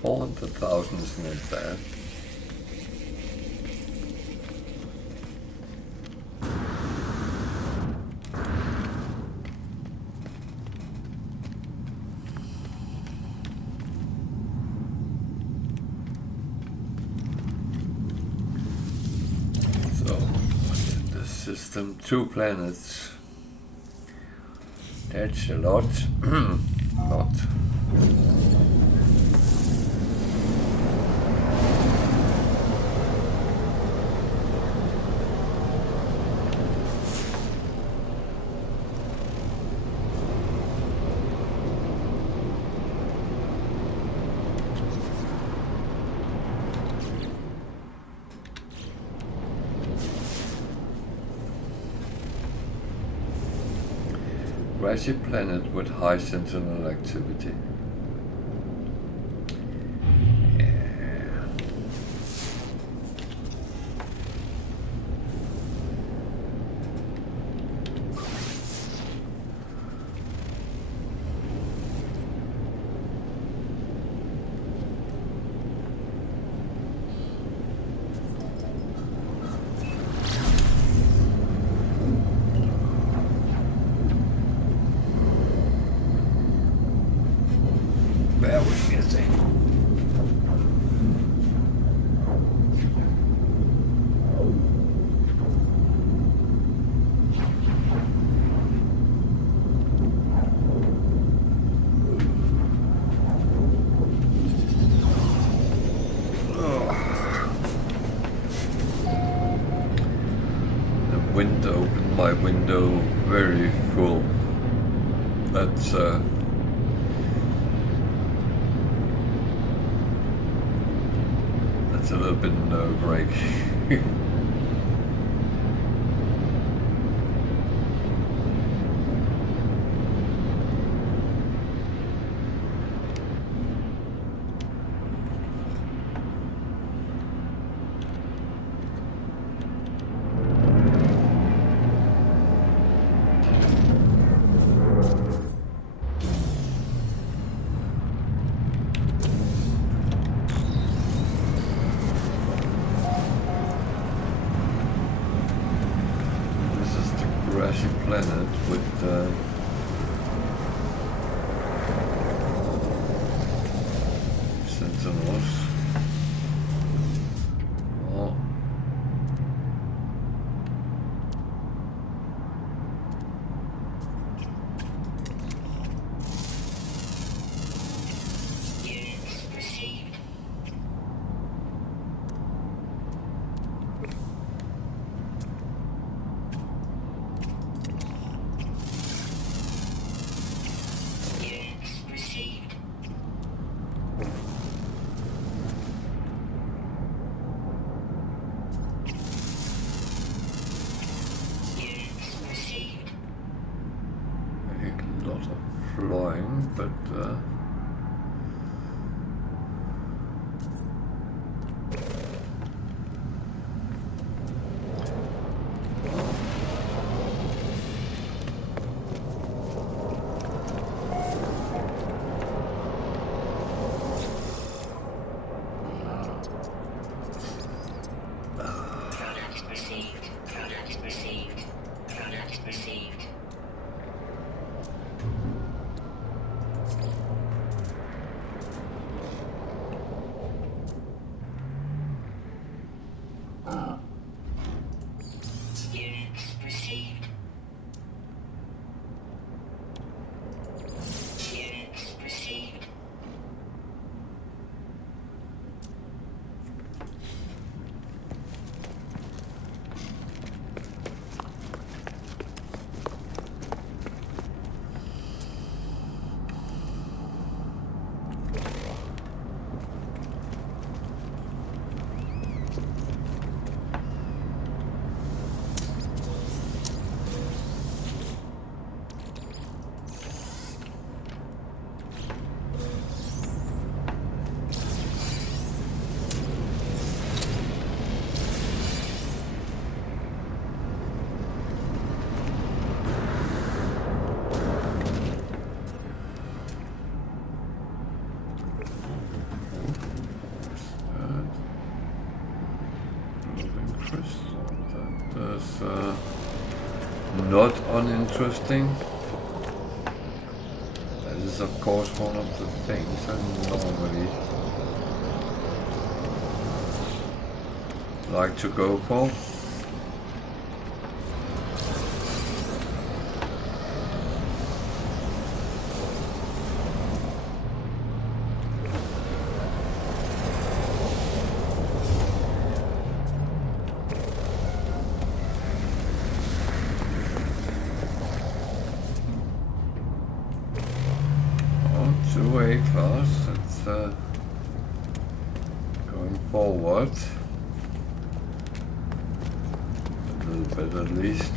400,000 isn't it bad? So, what's in the system? 2 planets. That's a lot. Lot. Grassy planet with high sentinel activity. Yeah. Bear with me a second. The wind opened my window very full. That's a little bit nerve-wracking. Grassy planet with sentinels. Oh. Units received. Units received. Units received. A lot of flying, but Product received. Product received. Product received. Units received. Units received. Floating crystal. That is not uninteresting. That is of course one of the things I normally like to go for. A-class, it's going forward a little bit at least.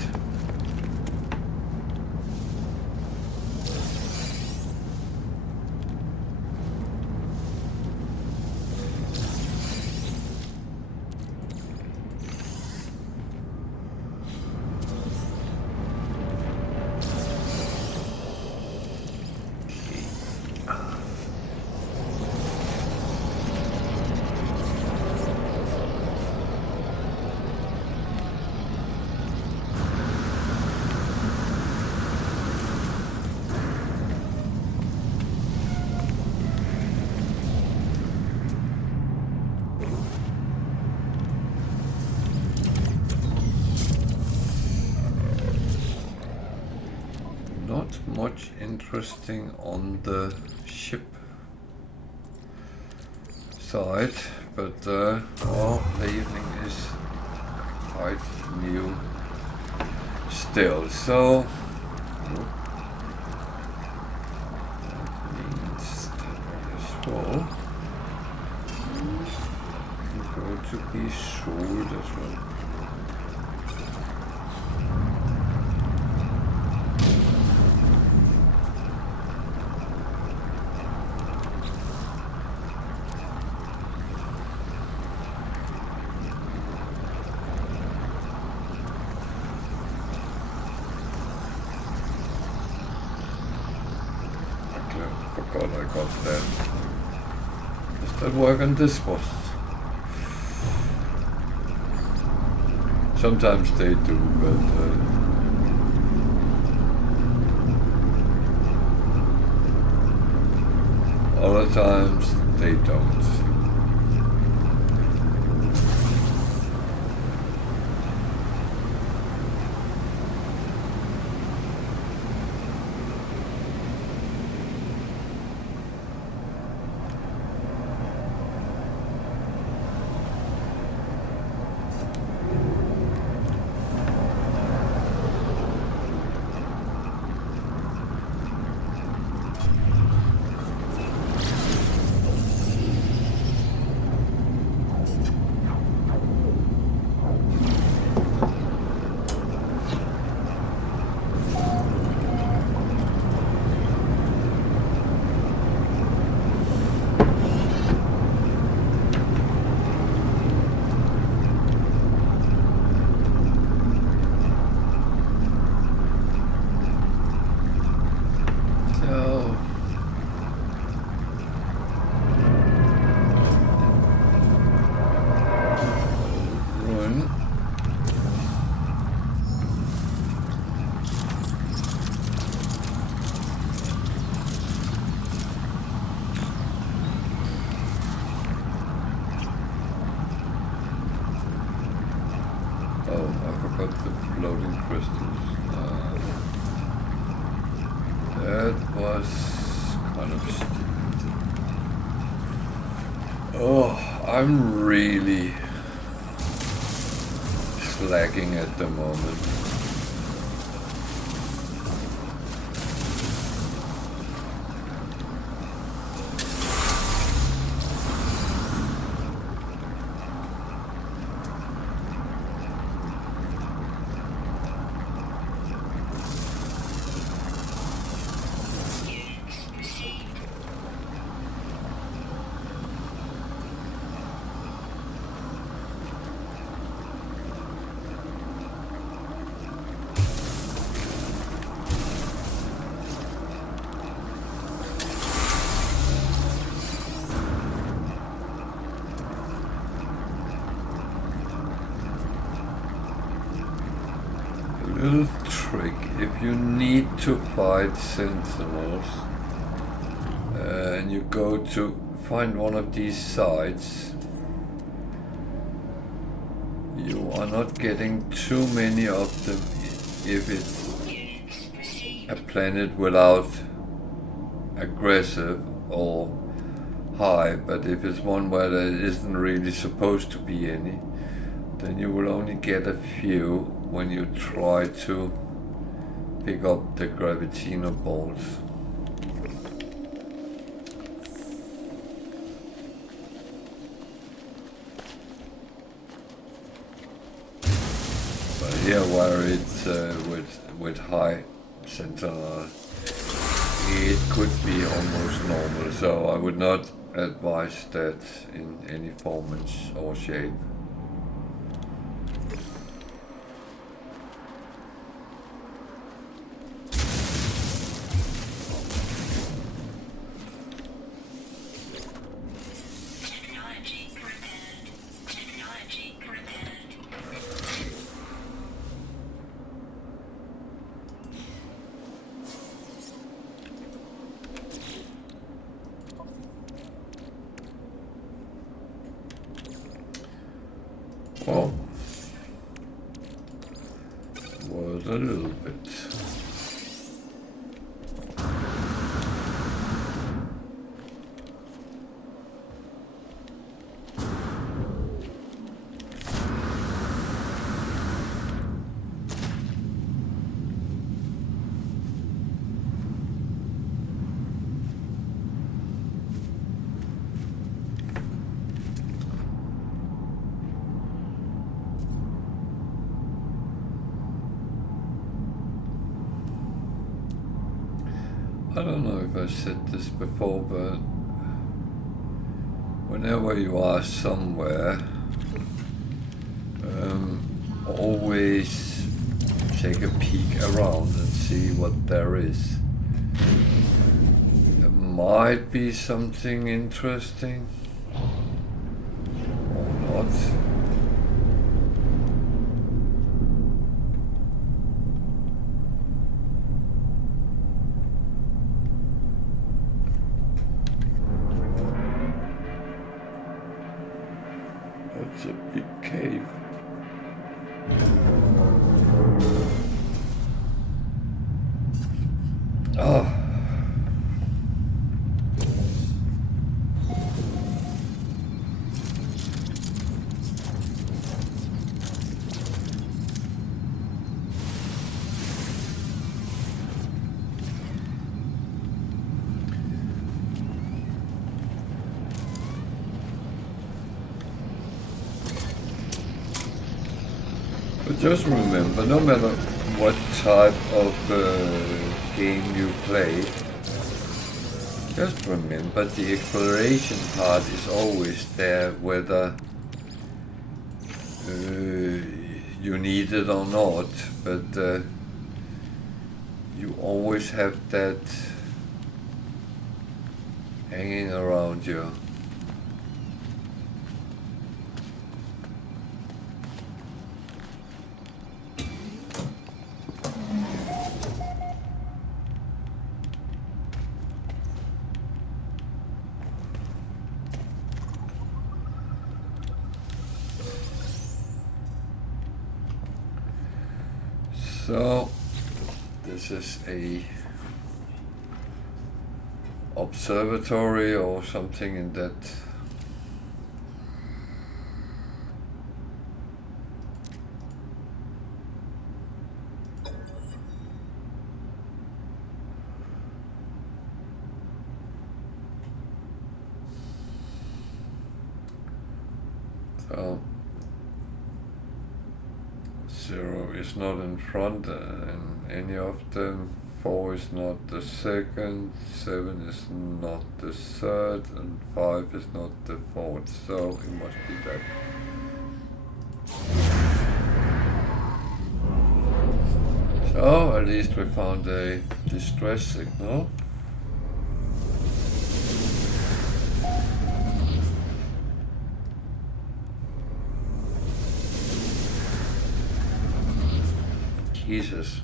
Much interesting on the ship side, but well, the evening is quite new still, so that means as well we're going to be sold as well. Work on this one. Sometimes they do, but other times they don't. I'm really slacking at the moment. little trick. If you need to fight sentinels and you go to find one of these sites, you are not getting too many of them if it's a planet without aggressive or high, but if it's one where there isn't really supposed to be any, then you will only get a few when you try to pick up the gravitino balls. But here where it's with high sentinel, it could be almost normal, so I would not advise that in any form or shape. Well, was a little bit. I don't know if I said this before, but whenever you are somewhere, always take a peek around and see what there is. There might be something interesting or not. It's a big cave. Oh. But just remember, no matter what type of game you play, just remember the exploration part is always there, whether you need it or not, but you always have that hanging around you. So this is a observatory or something in that. So 0 is not in front and any of them. 4 is not the second, 7 is not the third, and 5 is not the fourth, so it must be that. So at least we found a distress signal. pieces.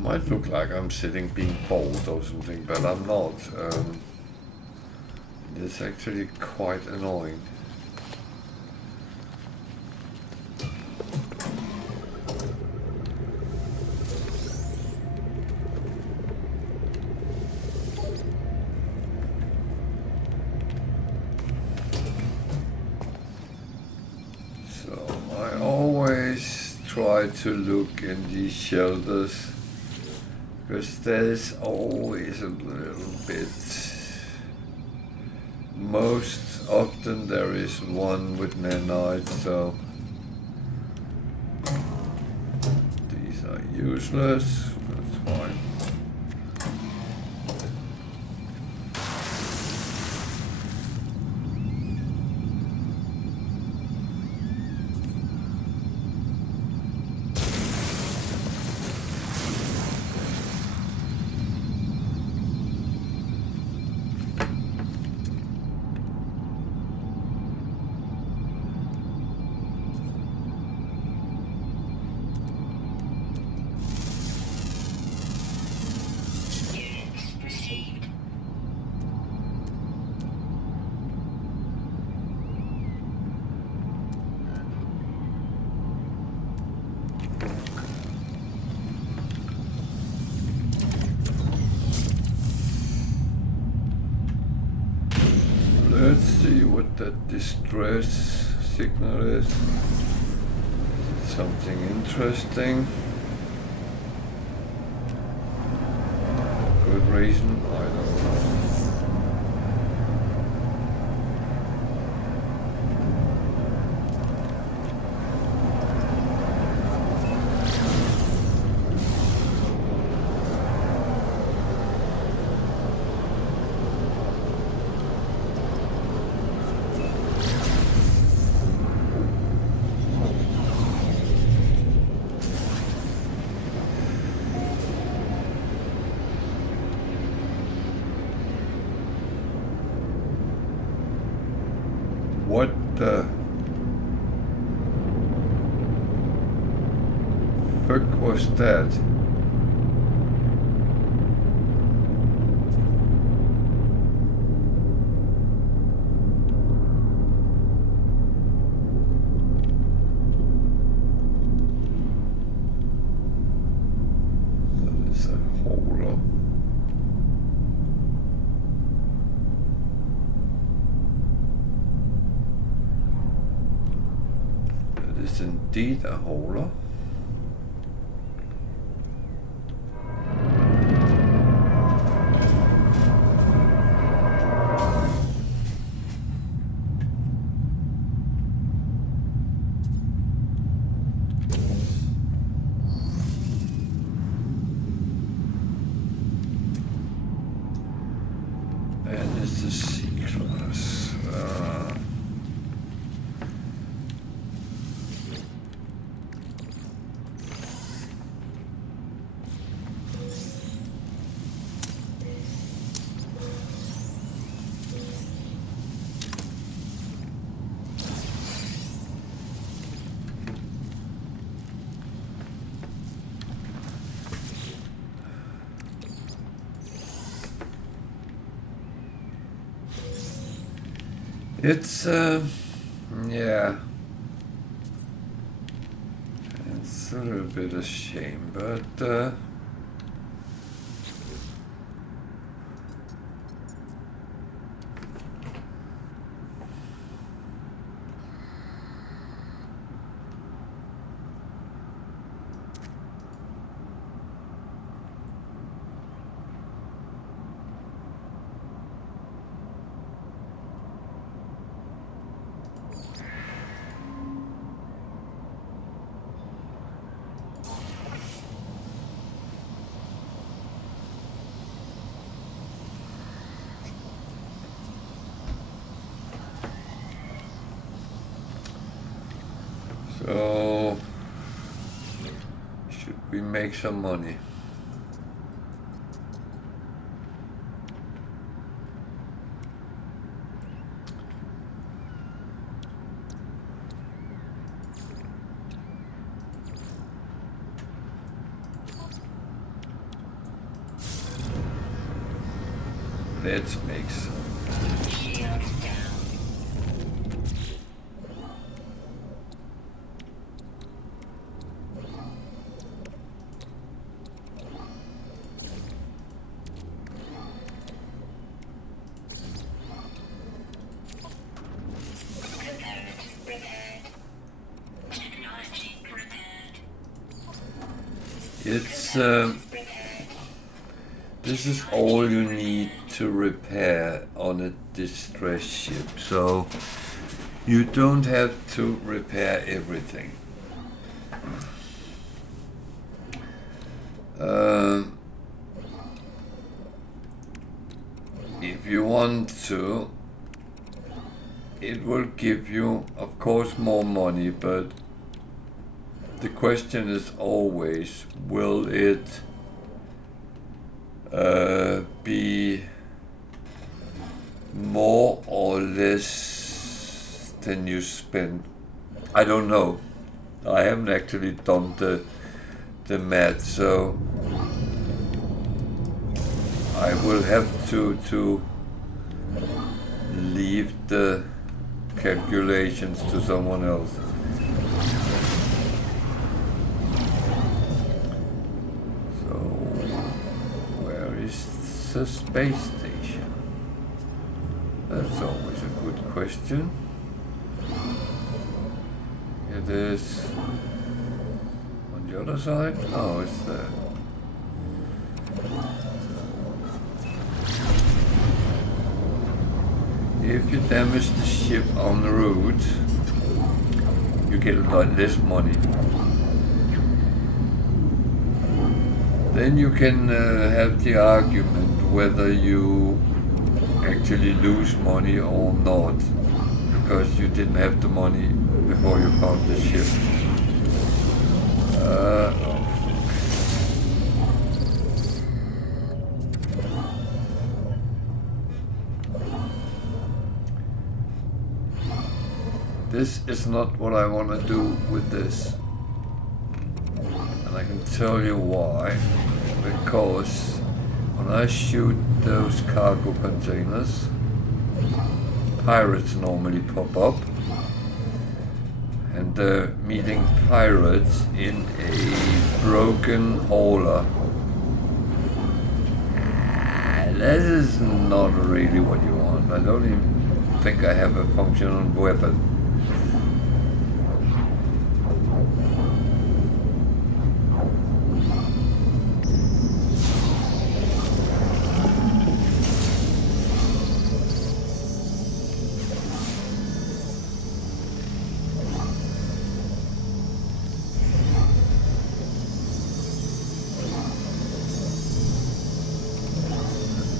Might look like I'm sitting being bored or something, but I'm not. It's actually quite annoying. So I always try to look in these shelters, because there's always a little bit. Most often there is one with nanites, so these are useless. That's fine. Let's see what that distress signal is. Is it something interesting? Good reason? I don't know. What the fuck was that? That is a hole. Is indeed a holer. And it's a C-class. It's, yeah. It's a little bit a shame, but, so should we make some money? Let's make some. Shields down. Repaired. Technology repaired. It's Repaired. this is all you need to repair on a distress ship, so you don't have to repair everything. If you want to, it will give you, of course, more money, but the question is always, will it be more or less than you spend? I don't know. I haven't actually done the math, so I will have to leave the calculations to someone else. So, where is the space station? That's always a good question. It is on the other side? Oh, it's there. If you damage the ship en route, you get a lot less money. Then you can have the argument whether you actually lose money or not, because you didn't have the money before you found the ship. This is not what I want to do with this. And I can tell you why. Because when I shoot those cargo containers, pirates normally pop up. And they're meeting pirates in a broken hauler. This is not really what you want. I don't even think I have a functional weapon.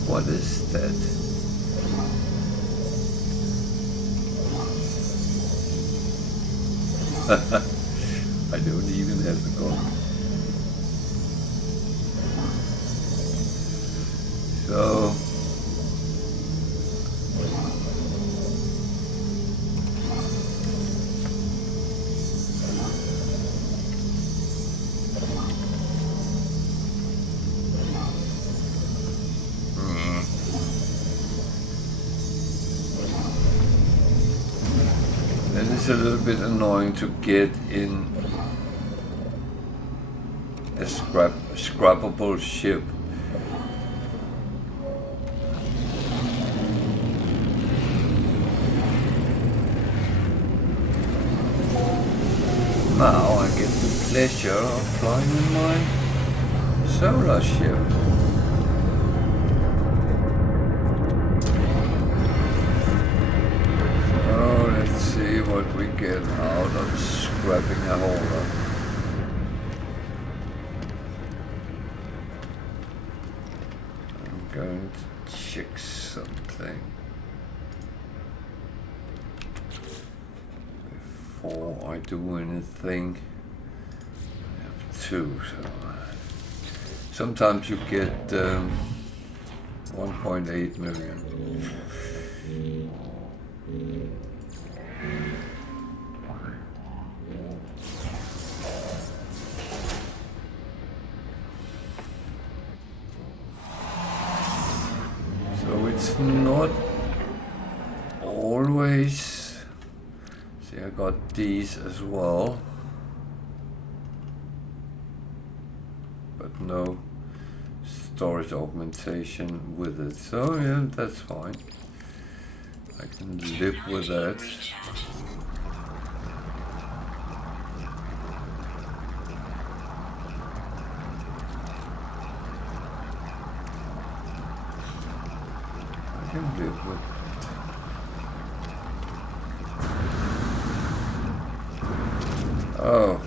What is that? I don't even have the gun. So it's a little bit annoying to get in a scrappable ship. Now I get the pleasure of flying in my solar ship. What we get out of scrapping a hauler. I'm going to check something before I do anything. I have two, so sometimes you get 1.8 million. it's not always. See, I got these as well, but no storage augmentation with it. So yeah, that's fine. I can live with that. I can live with it. Oh,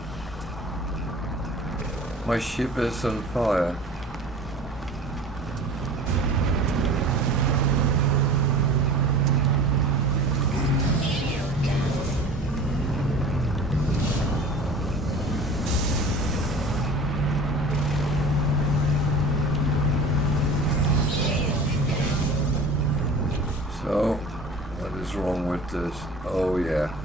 my ship is on fire. So, what is wrong with this? Oh yeah.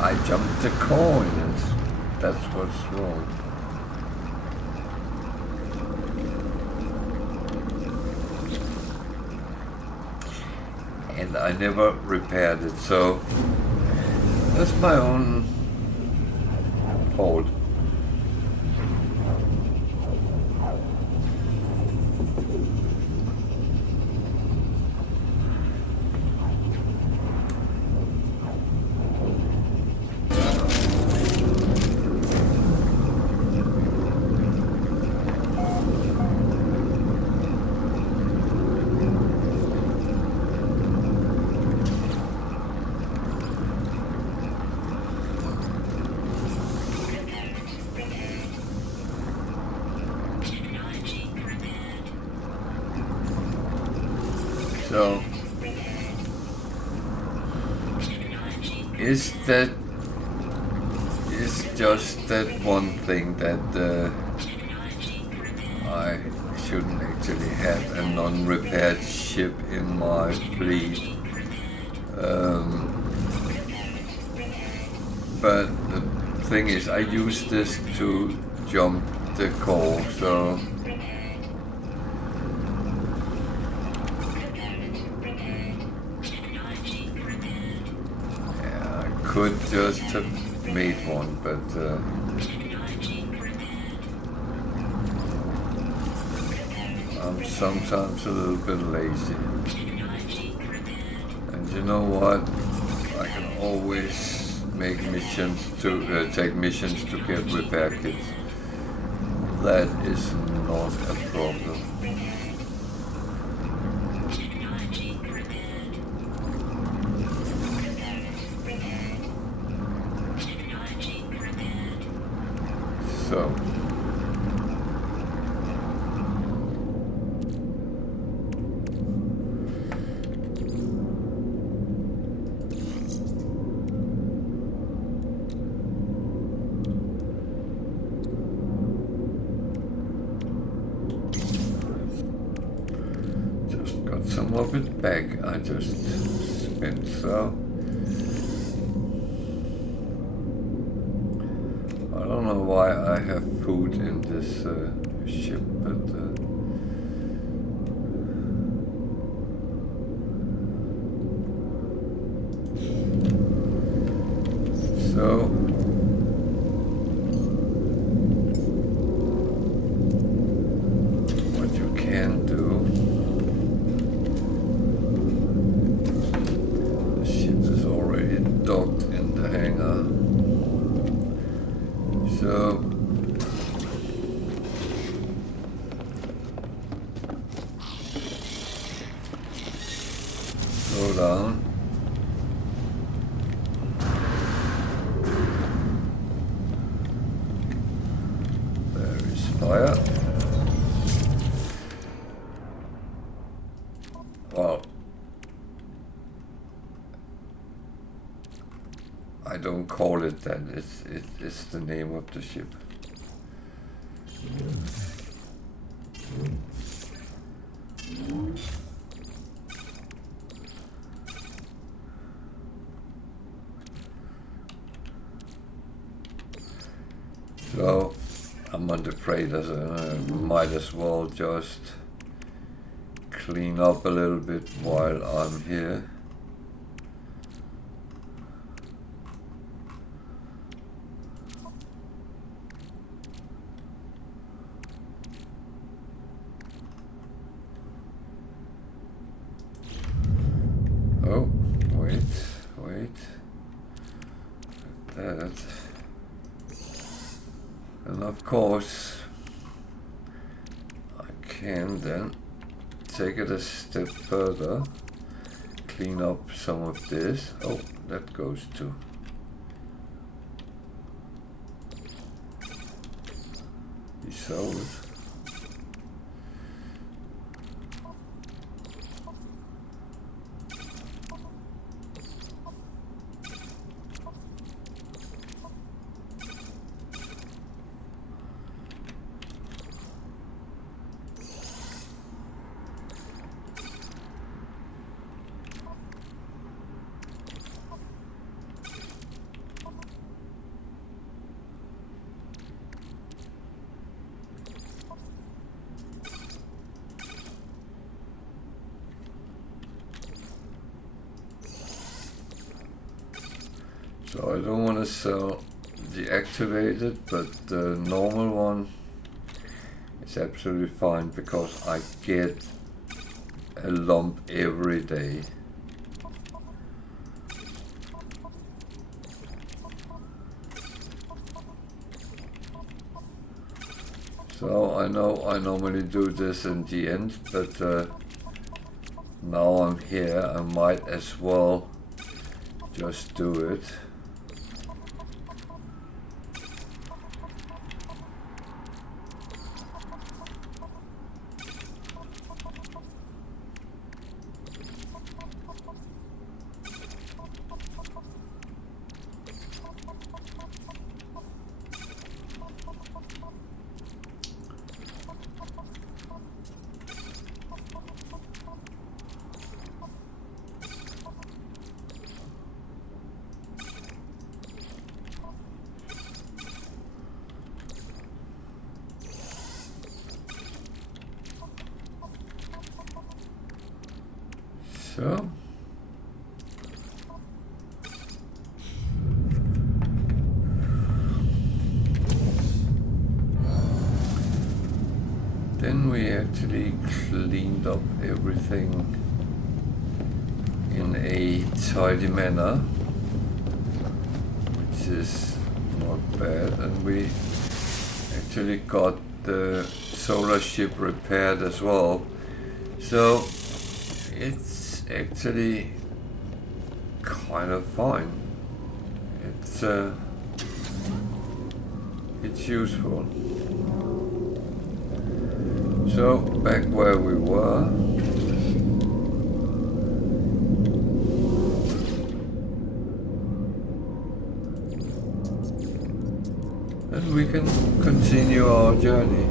I jumped the coin. That's what's wrong. And I never repaired it, so that's my own fault. So, is just that one thing that I shouldn't actually have a non-repaired ship in my fleet. But the thing is, I use this to jump the call, so yeah, I could just have made one, but I'm sometimes a little bit lazy. And you know what? I can always make missions to take missions to get repair kits. That is not a problem. So. Some of it back I just spent, so I don't know why I have food in this ship, but so what you can do. Docked in the hangar. So slow down. There is fire. Well, I don't call it that. It's the name of the ship. So I'm on the freighter, so I might as well just clean up a little bit while I'm here. Oh, wait. That. And of course, I can then take it a step further, clean up some of this. Oh, that goes to be sold. So I don't want to sell the activated, but the normal one is absolutely fine because I get a lump every day. So I know I normally do this in the end, but now I'm here, I might as well just do it. So then we actually cleaned up everything in a tidy manner, which is not bad, and we actually got the solar ship repaired as well. So it's actually kind of fine. It's useful. So back where we were. And we can continue our journey.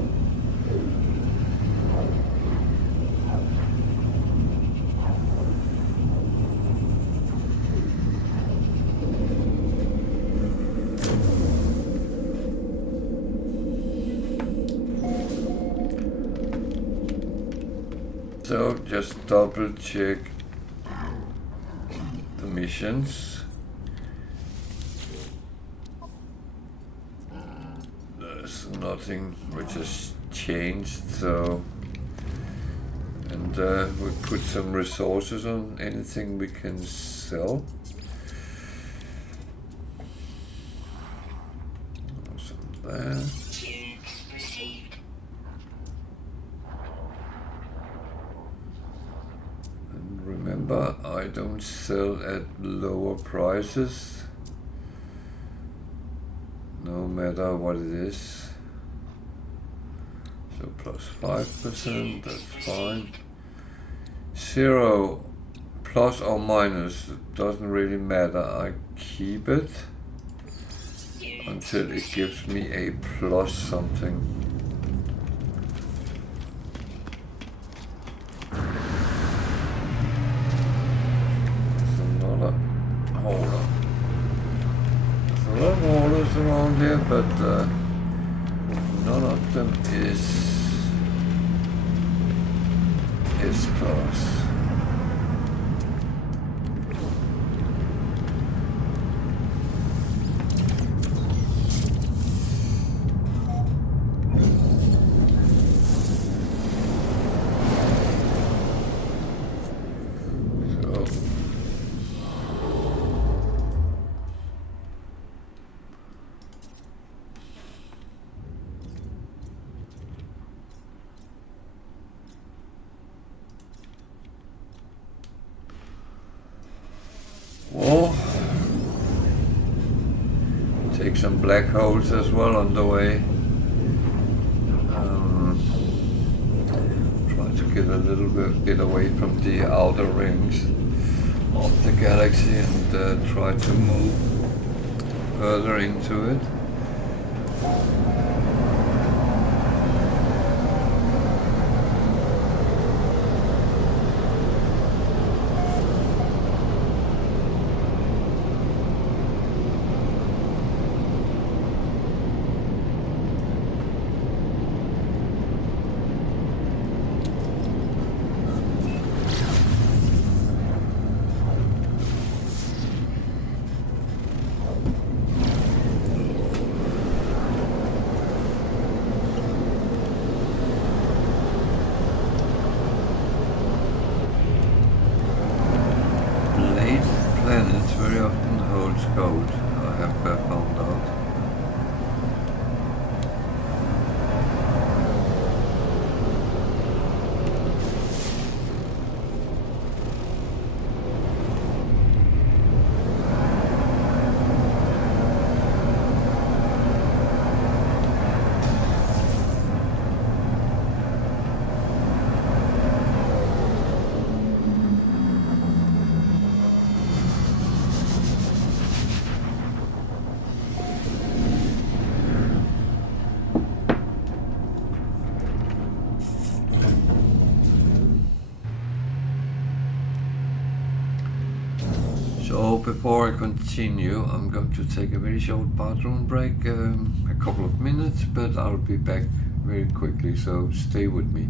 So just double check the missions. There's nothing which has changed, so and we put some resources on anything we can sell. Some there. Remember, I don't sell at lower prices, no matter what it is. So plus 5%, that's fine. 0 plus or minus, it doesn't really matter. I keep it until it gives me a plus something. Around here, but system is S-class. Well, take some black holes as well on the way. Try to get a little bit away from the outer rings of the galaxy and try to move further into it. Planets very often holds gold, I have found out. So before I continue, I'm going to take a very short bathroom break, a couple of minutes, but I'll be back very quickly, so stay with me.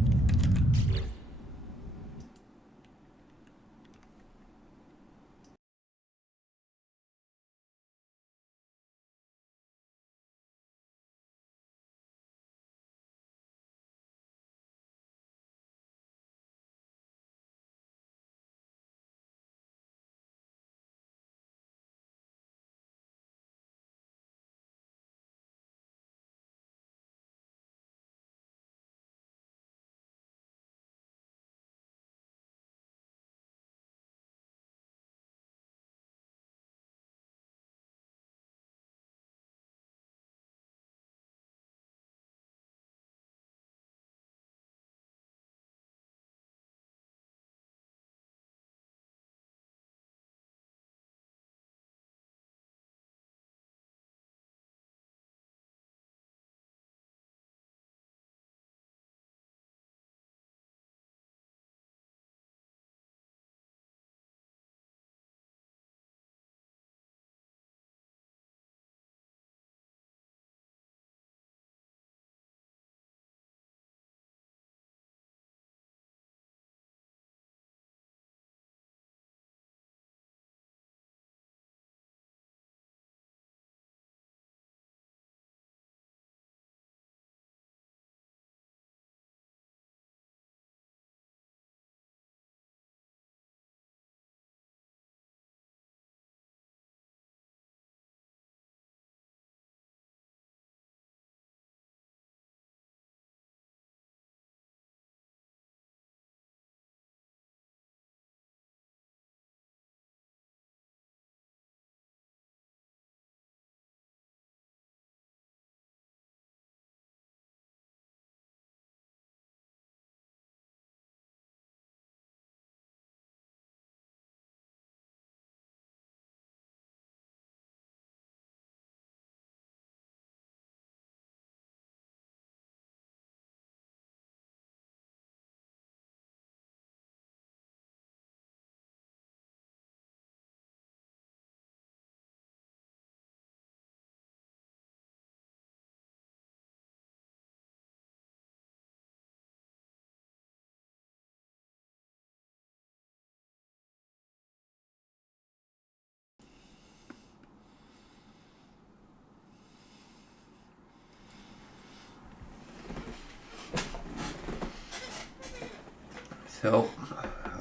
So,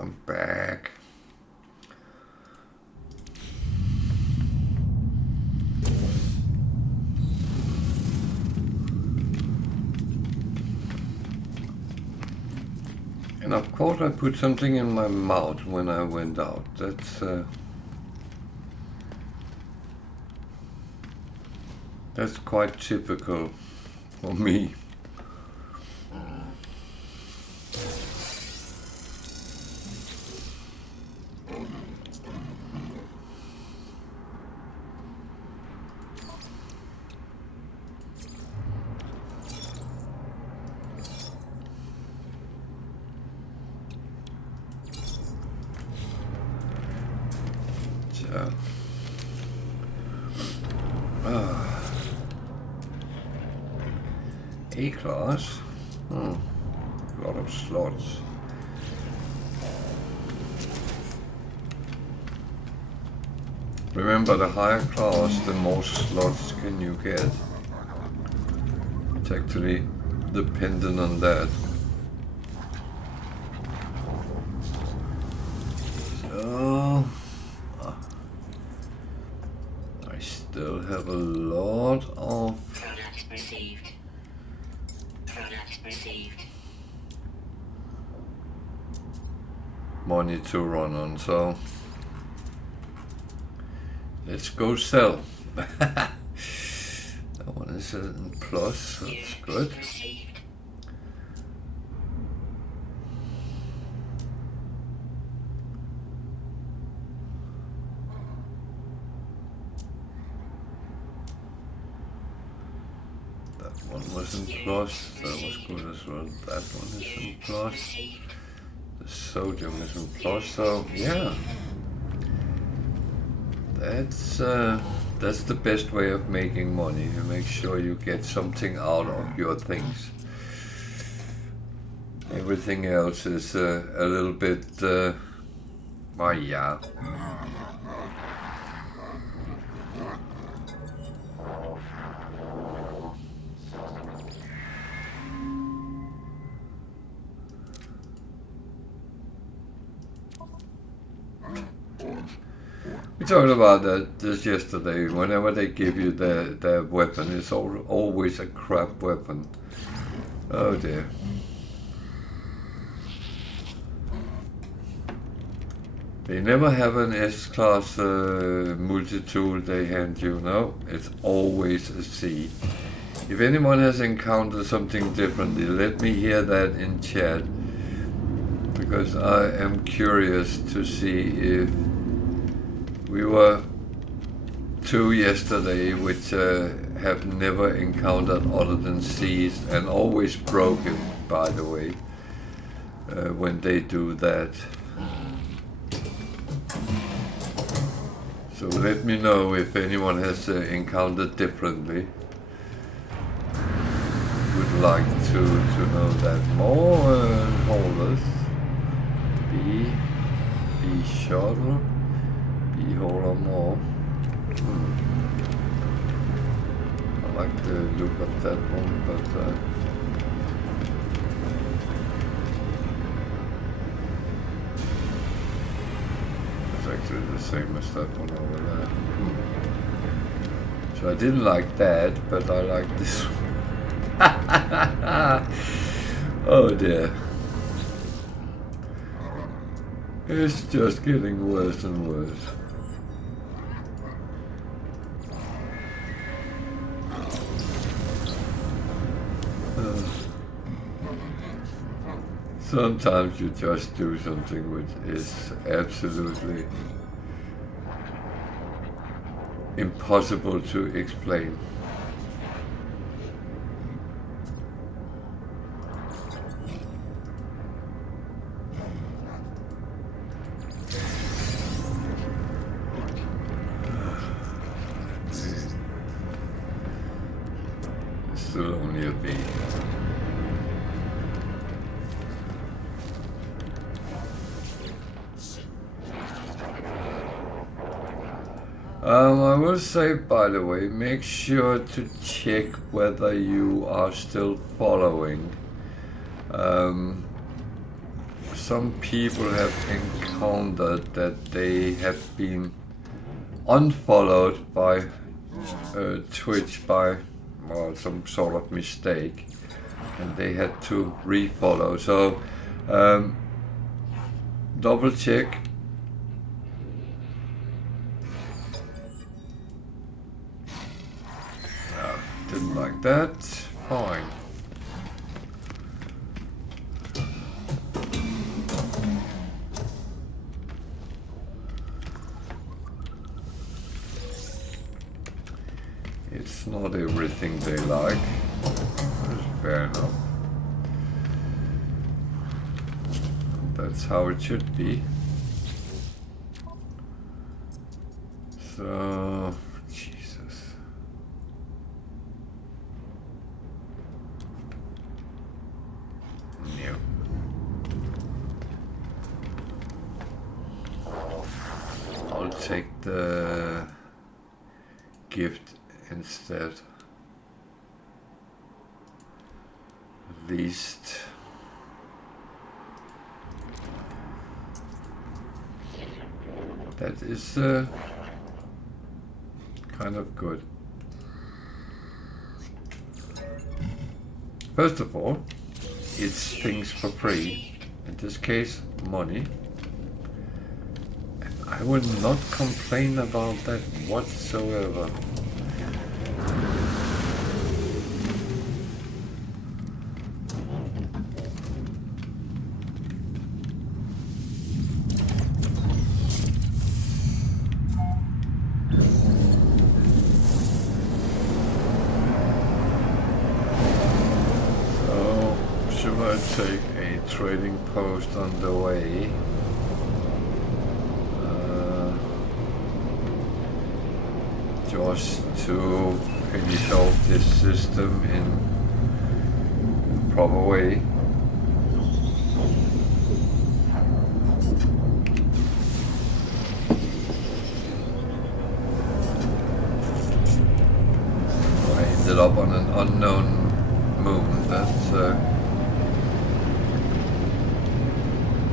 I'm back. And of course I put something in my mouth when I went out. That's quite typical for me. So, A-class. A lot of slots. Remember, the higher class, the more slots can you get. It's actually dependent on that. So, I still have a lot of Product received. Product received. money to run on, so let's go sell. That one is a plus, that's good. Received. That one was in plus, that was good as well. That one is in plus. Received. The sodium is in plus, so yeah. That's the best way of making money. You make sure you get something out of your things. Everything else is a little bit, well, yeah. We talked about that just yesterday. Whenever they give you their weapon, it's always a crap weapon. Oh dear. They never have an S-class multi-tool they hand you, no. It's always a C. If anyone has encountered something differently, let me hear that in chat. Because I am curious to see if we were two yesterday which have never encountered other than C's and always broken, by the way, when they do that. So let me know if anyone has encountered differently. Would like to know that more. Holders. B shuttle. Holder more. I like the look of that one, but it's actually the same as that one over there. So I didn't like that, but I like this one. Oh dear. It's just getting worse and worse. Sometimes you just do something which is absolutely impossible to explain. It's still only a B. I will say, by the way, make sure to check whether you are still following some people have encountered that they have been unfollowed by Twitch by some sort of mistake, and they had to refollow. So double check. Didn't like that. Fine. It's not everything they like. That's fair enough. That's how it should be. So, Jesus. No. I'll take the gift instead. At least that is kind of good. First of all, it's things for free. In this case, money. And I will not complain about that whatsoever. Take a trading post on the way. Just to finish off this system in a proper way. I ended up on an unknown moon. That's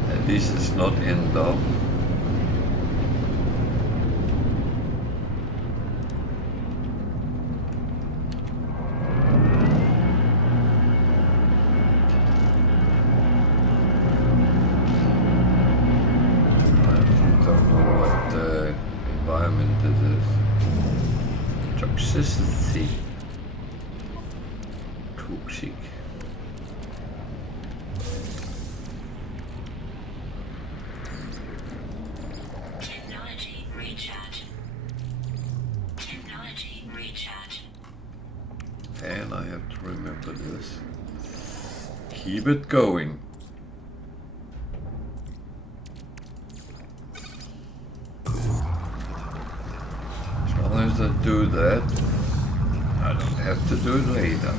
at least it's not end up. I don't know what the environment it is. Toxicity. Toxic. And I have to remember this. Keep it going. As long as I do that, I don't have to do it later.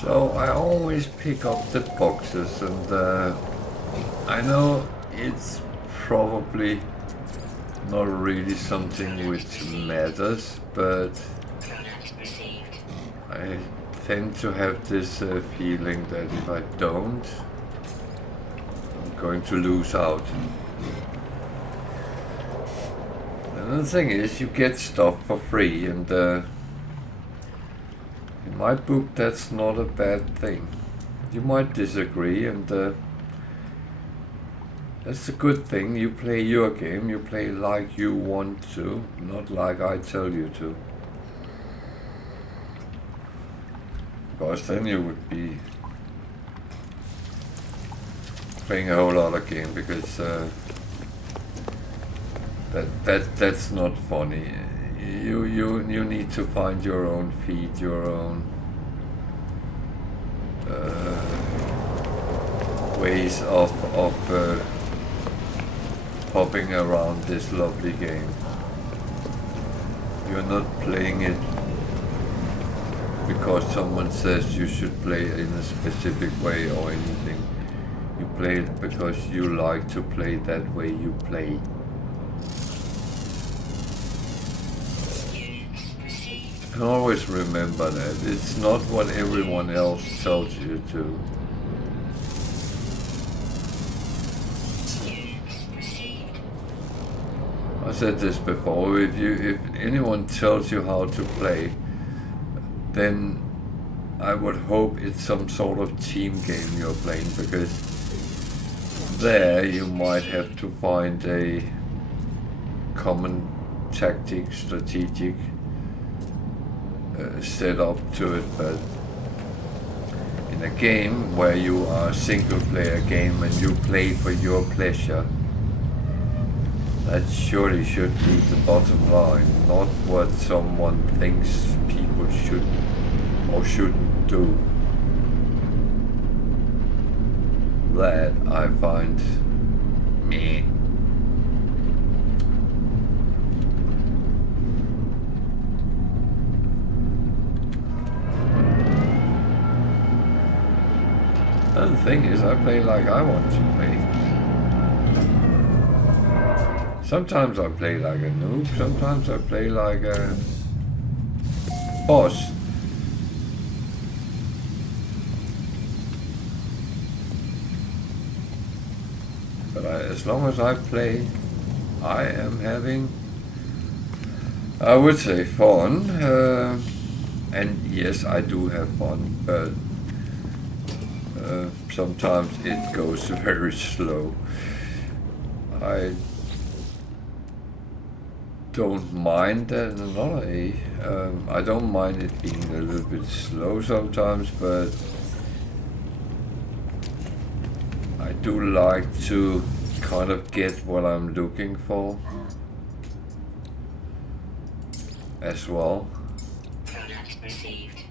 So I always pick up the boxes, and I know it's probably not really something which matters, but I tend to have this feeling that if I don't, I'm going to lose out. And the thing is, you get stuff for free, and in my book, that's not a bad thing. You might disagree, and that's a good thing. You play your game, you play like you want to, not like I tell you to. Because then you would be playing a whole other game, because that's not funny. You need to find your own feed, your own ways of hopping around this lovely game. You're not playing it because someone says you should play in a specific way or anything. You play it because you like to play that way you play. And always remember that it's not what everyone else tells you to. I said this before, if anyone tells you how to play, then I would hope it's some sort of team game you're playing, because there you might have to find a common tactic, strategic set up to it. But in a game where you are a single player game and you play for your pleasure, that surely should be the bottom line, not what someone thinks people should or shouldn't do. That I find meh. And the thing is, I play like I want to play. Sometimes I play like a noob, sometimes I play like a boss. But as long as I play, I am having, I would say, fun. And yes, I do have fun, but sometimes it goes very slow. I don't mind that in another way. I don't mind it being a little bit slow sometimes, but I do like to kind of get what I'm looking for as well. Product received.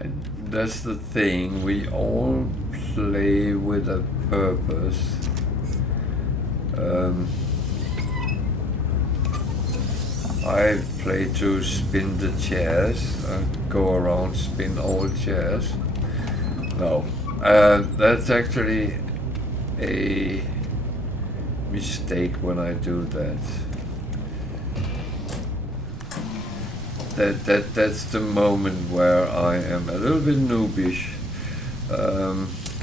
And that's the thing, we all play with a purpose. I play to spin the chairs, go around, spin all chairs. No, that's actually a mistake when I do that. That's the moment where I am a little bit noobish,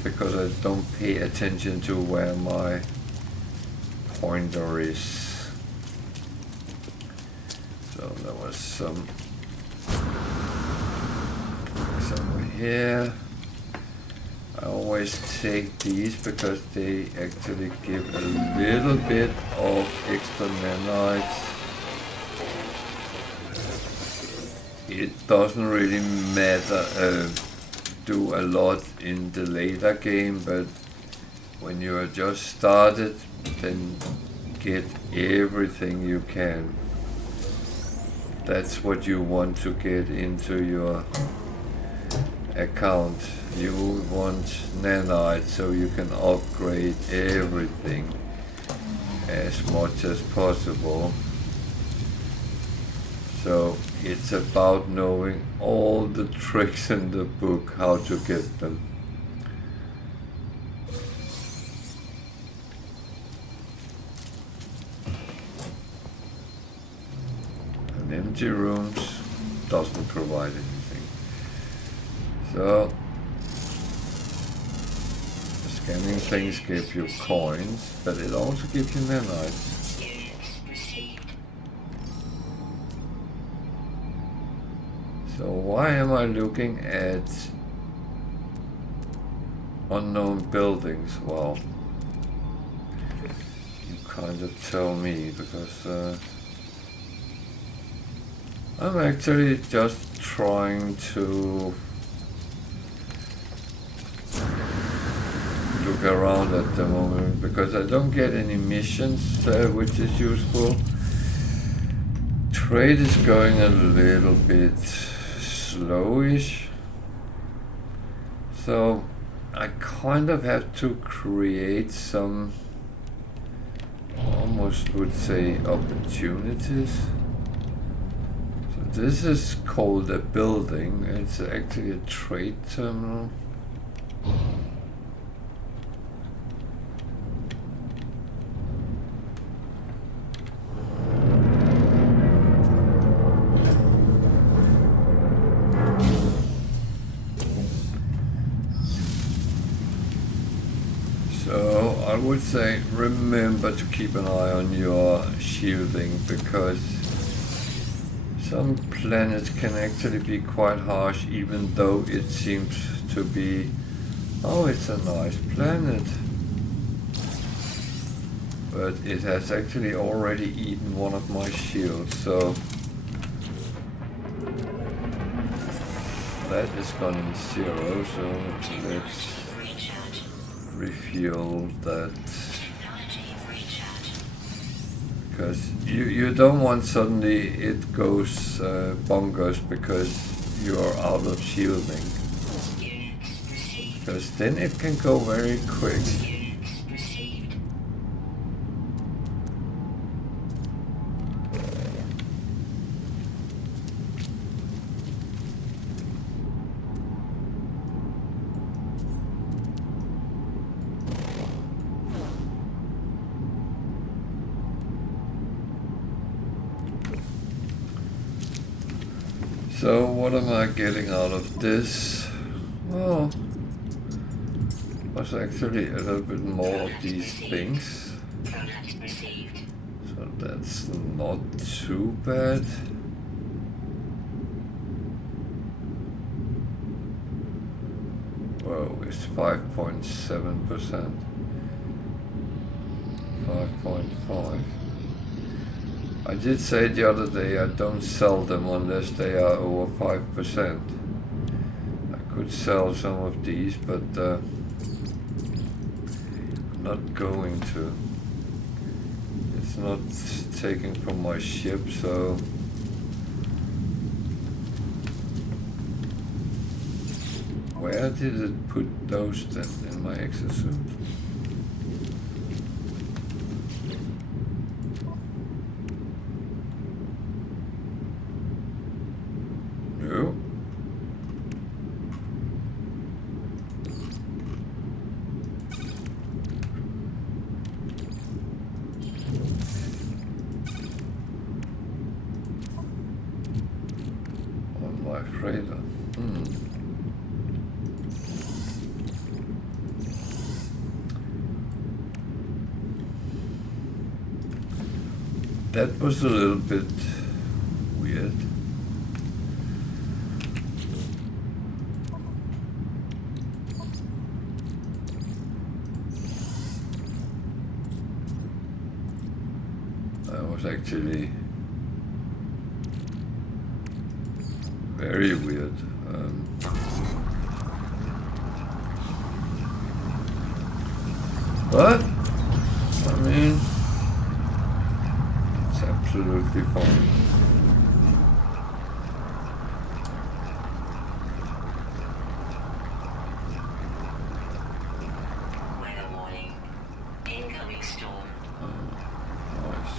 because I don't pay attention to where my pointer is. So there was some somewhere here. I always take these because they actually give a little bit of extra nanites. It doesn't really matter, do a lot in the later game, but when you are just started, then get everything you can. That's what you want to get into your account. You want nanites so you can upgrade everything as much as possible. So it's about knowing all the tricks in the book, how to get them. And empty rooms doesn't provide anything. So scanning things give you coins, but it also gives you nanites. So why am I looking at unknown buildings? Well, you kind of tell me, because I'm actually just trying to look around at the moment, because I don't get any missions, which is useful. Trade is going a little bit slowish, so I kind of have to create some, almost would say, opportunities. So this is called a building. It's actually a trade terminal. I would say remember to keep an eye on your shielding, because some planets can actually be quite harsh, even though it seems to be, oh, it's a nice planet, but it has actually already eaten one of my shields, so that is gone in 0, so let's refuel that, because you don't want suddenly it goes bonkers because you're out of shielding, because then it can go very quick. So what am I getting out of this? Well, was actually a little bit more of these things. So that's not too bad. Whoa, it's 5.7%. 5.5. I did say the other day I don't sell them unless they are over 5%. I could sell some of these, but I'm not going to. It's not taken from my ship, so where did it put those then? In my exosuit? No. On my freighter. That was a little bit weird. That was actually very weird. But I mean, it's absolutely fine. Weather warning. Incoming storm. Nice.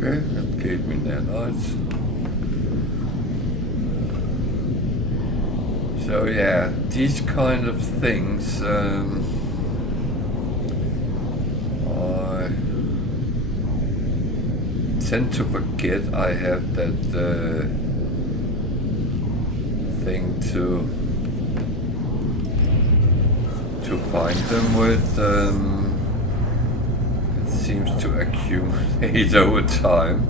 Okay, that gave me nanites. So yeah, these kind of things I tend to forget I have that thing to find them with. It seems to accumulate over time.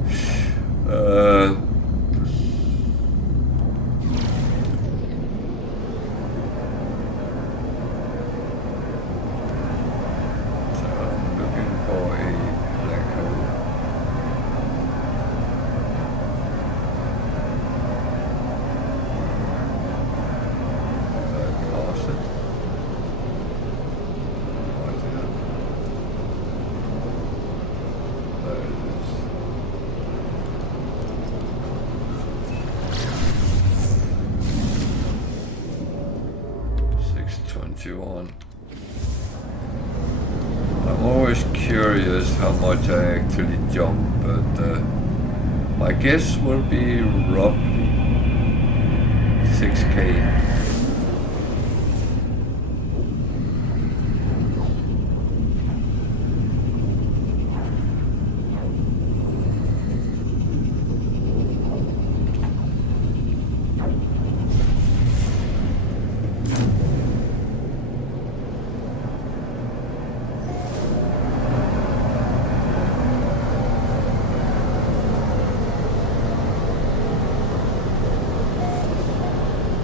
I'm always curious how much I actually jump, but my guess will be roughly 6K.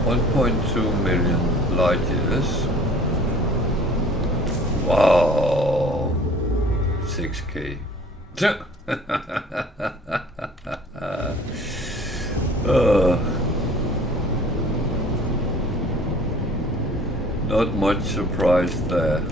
$1.2 million light years. Wow. 6K. Not much surprise there.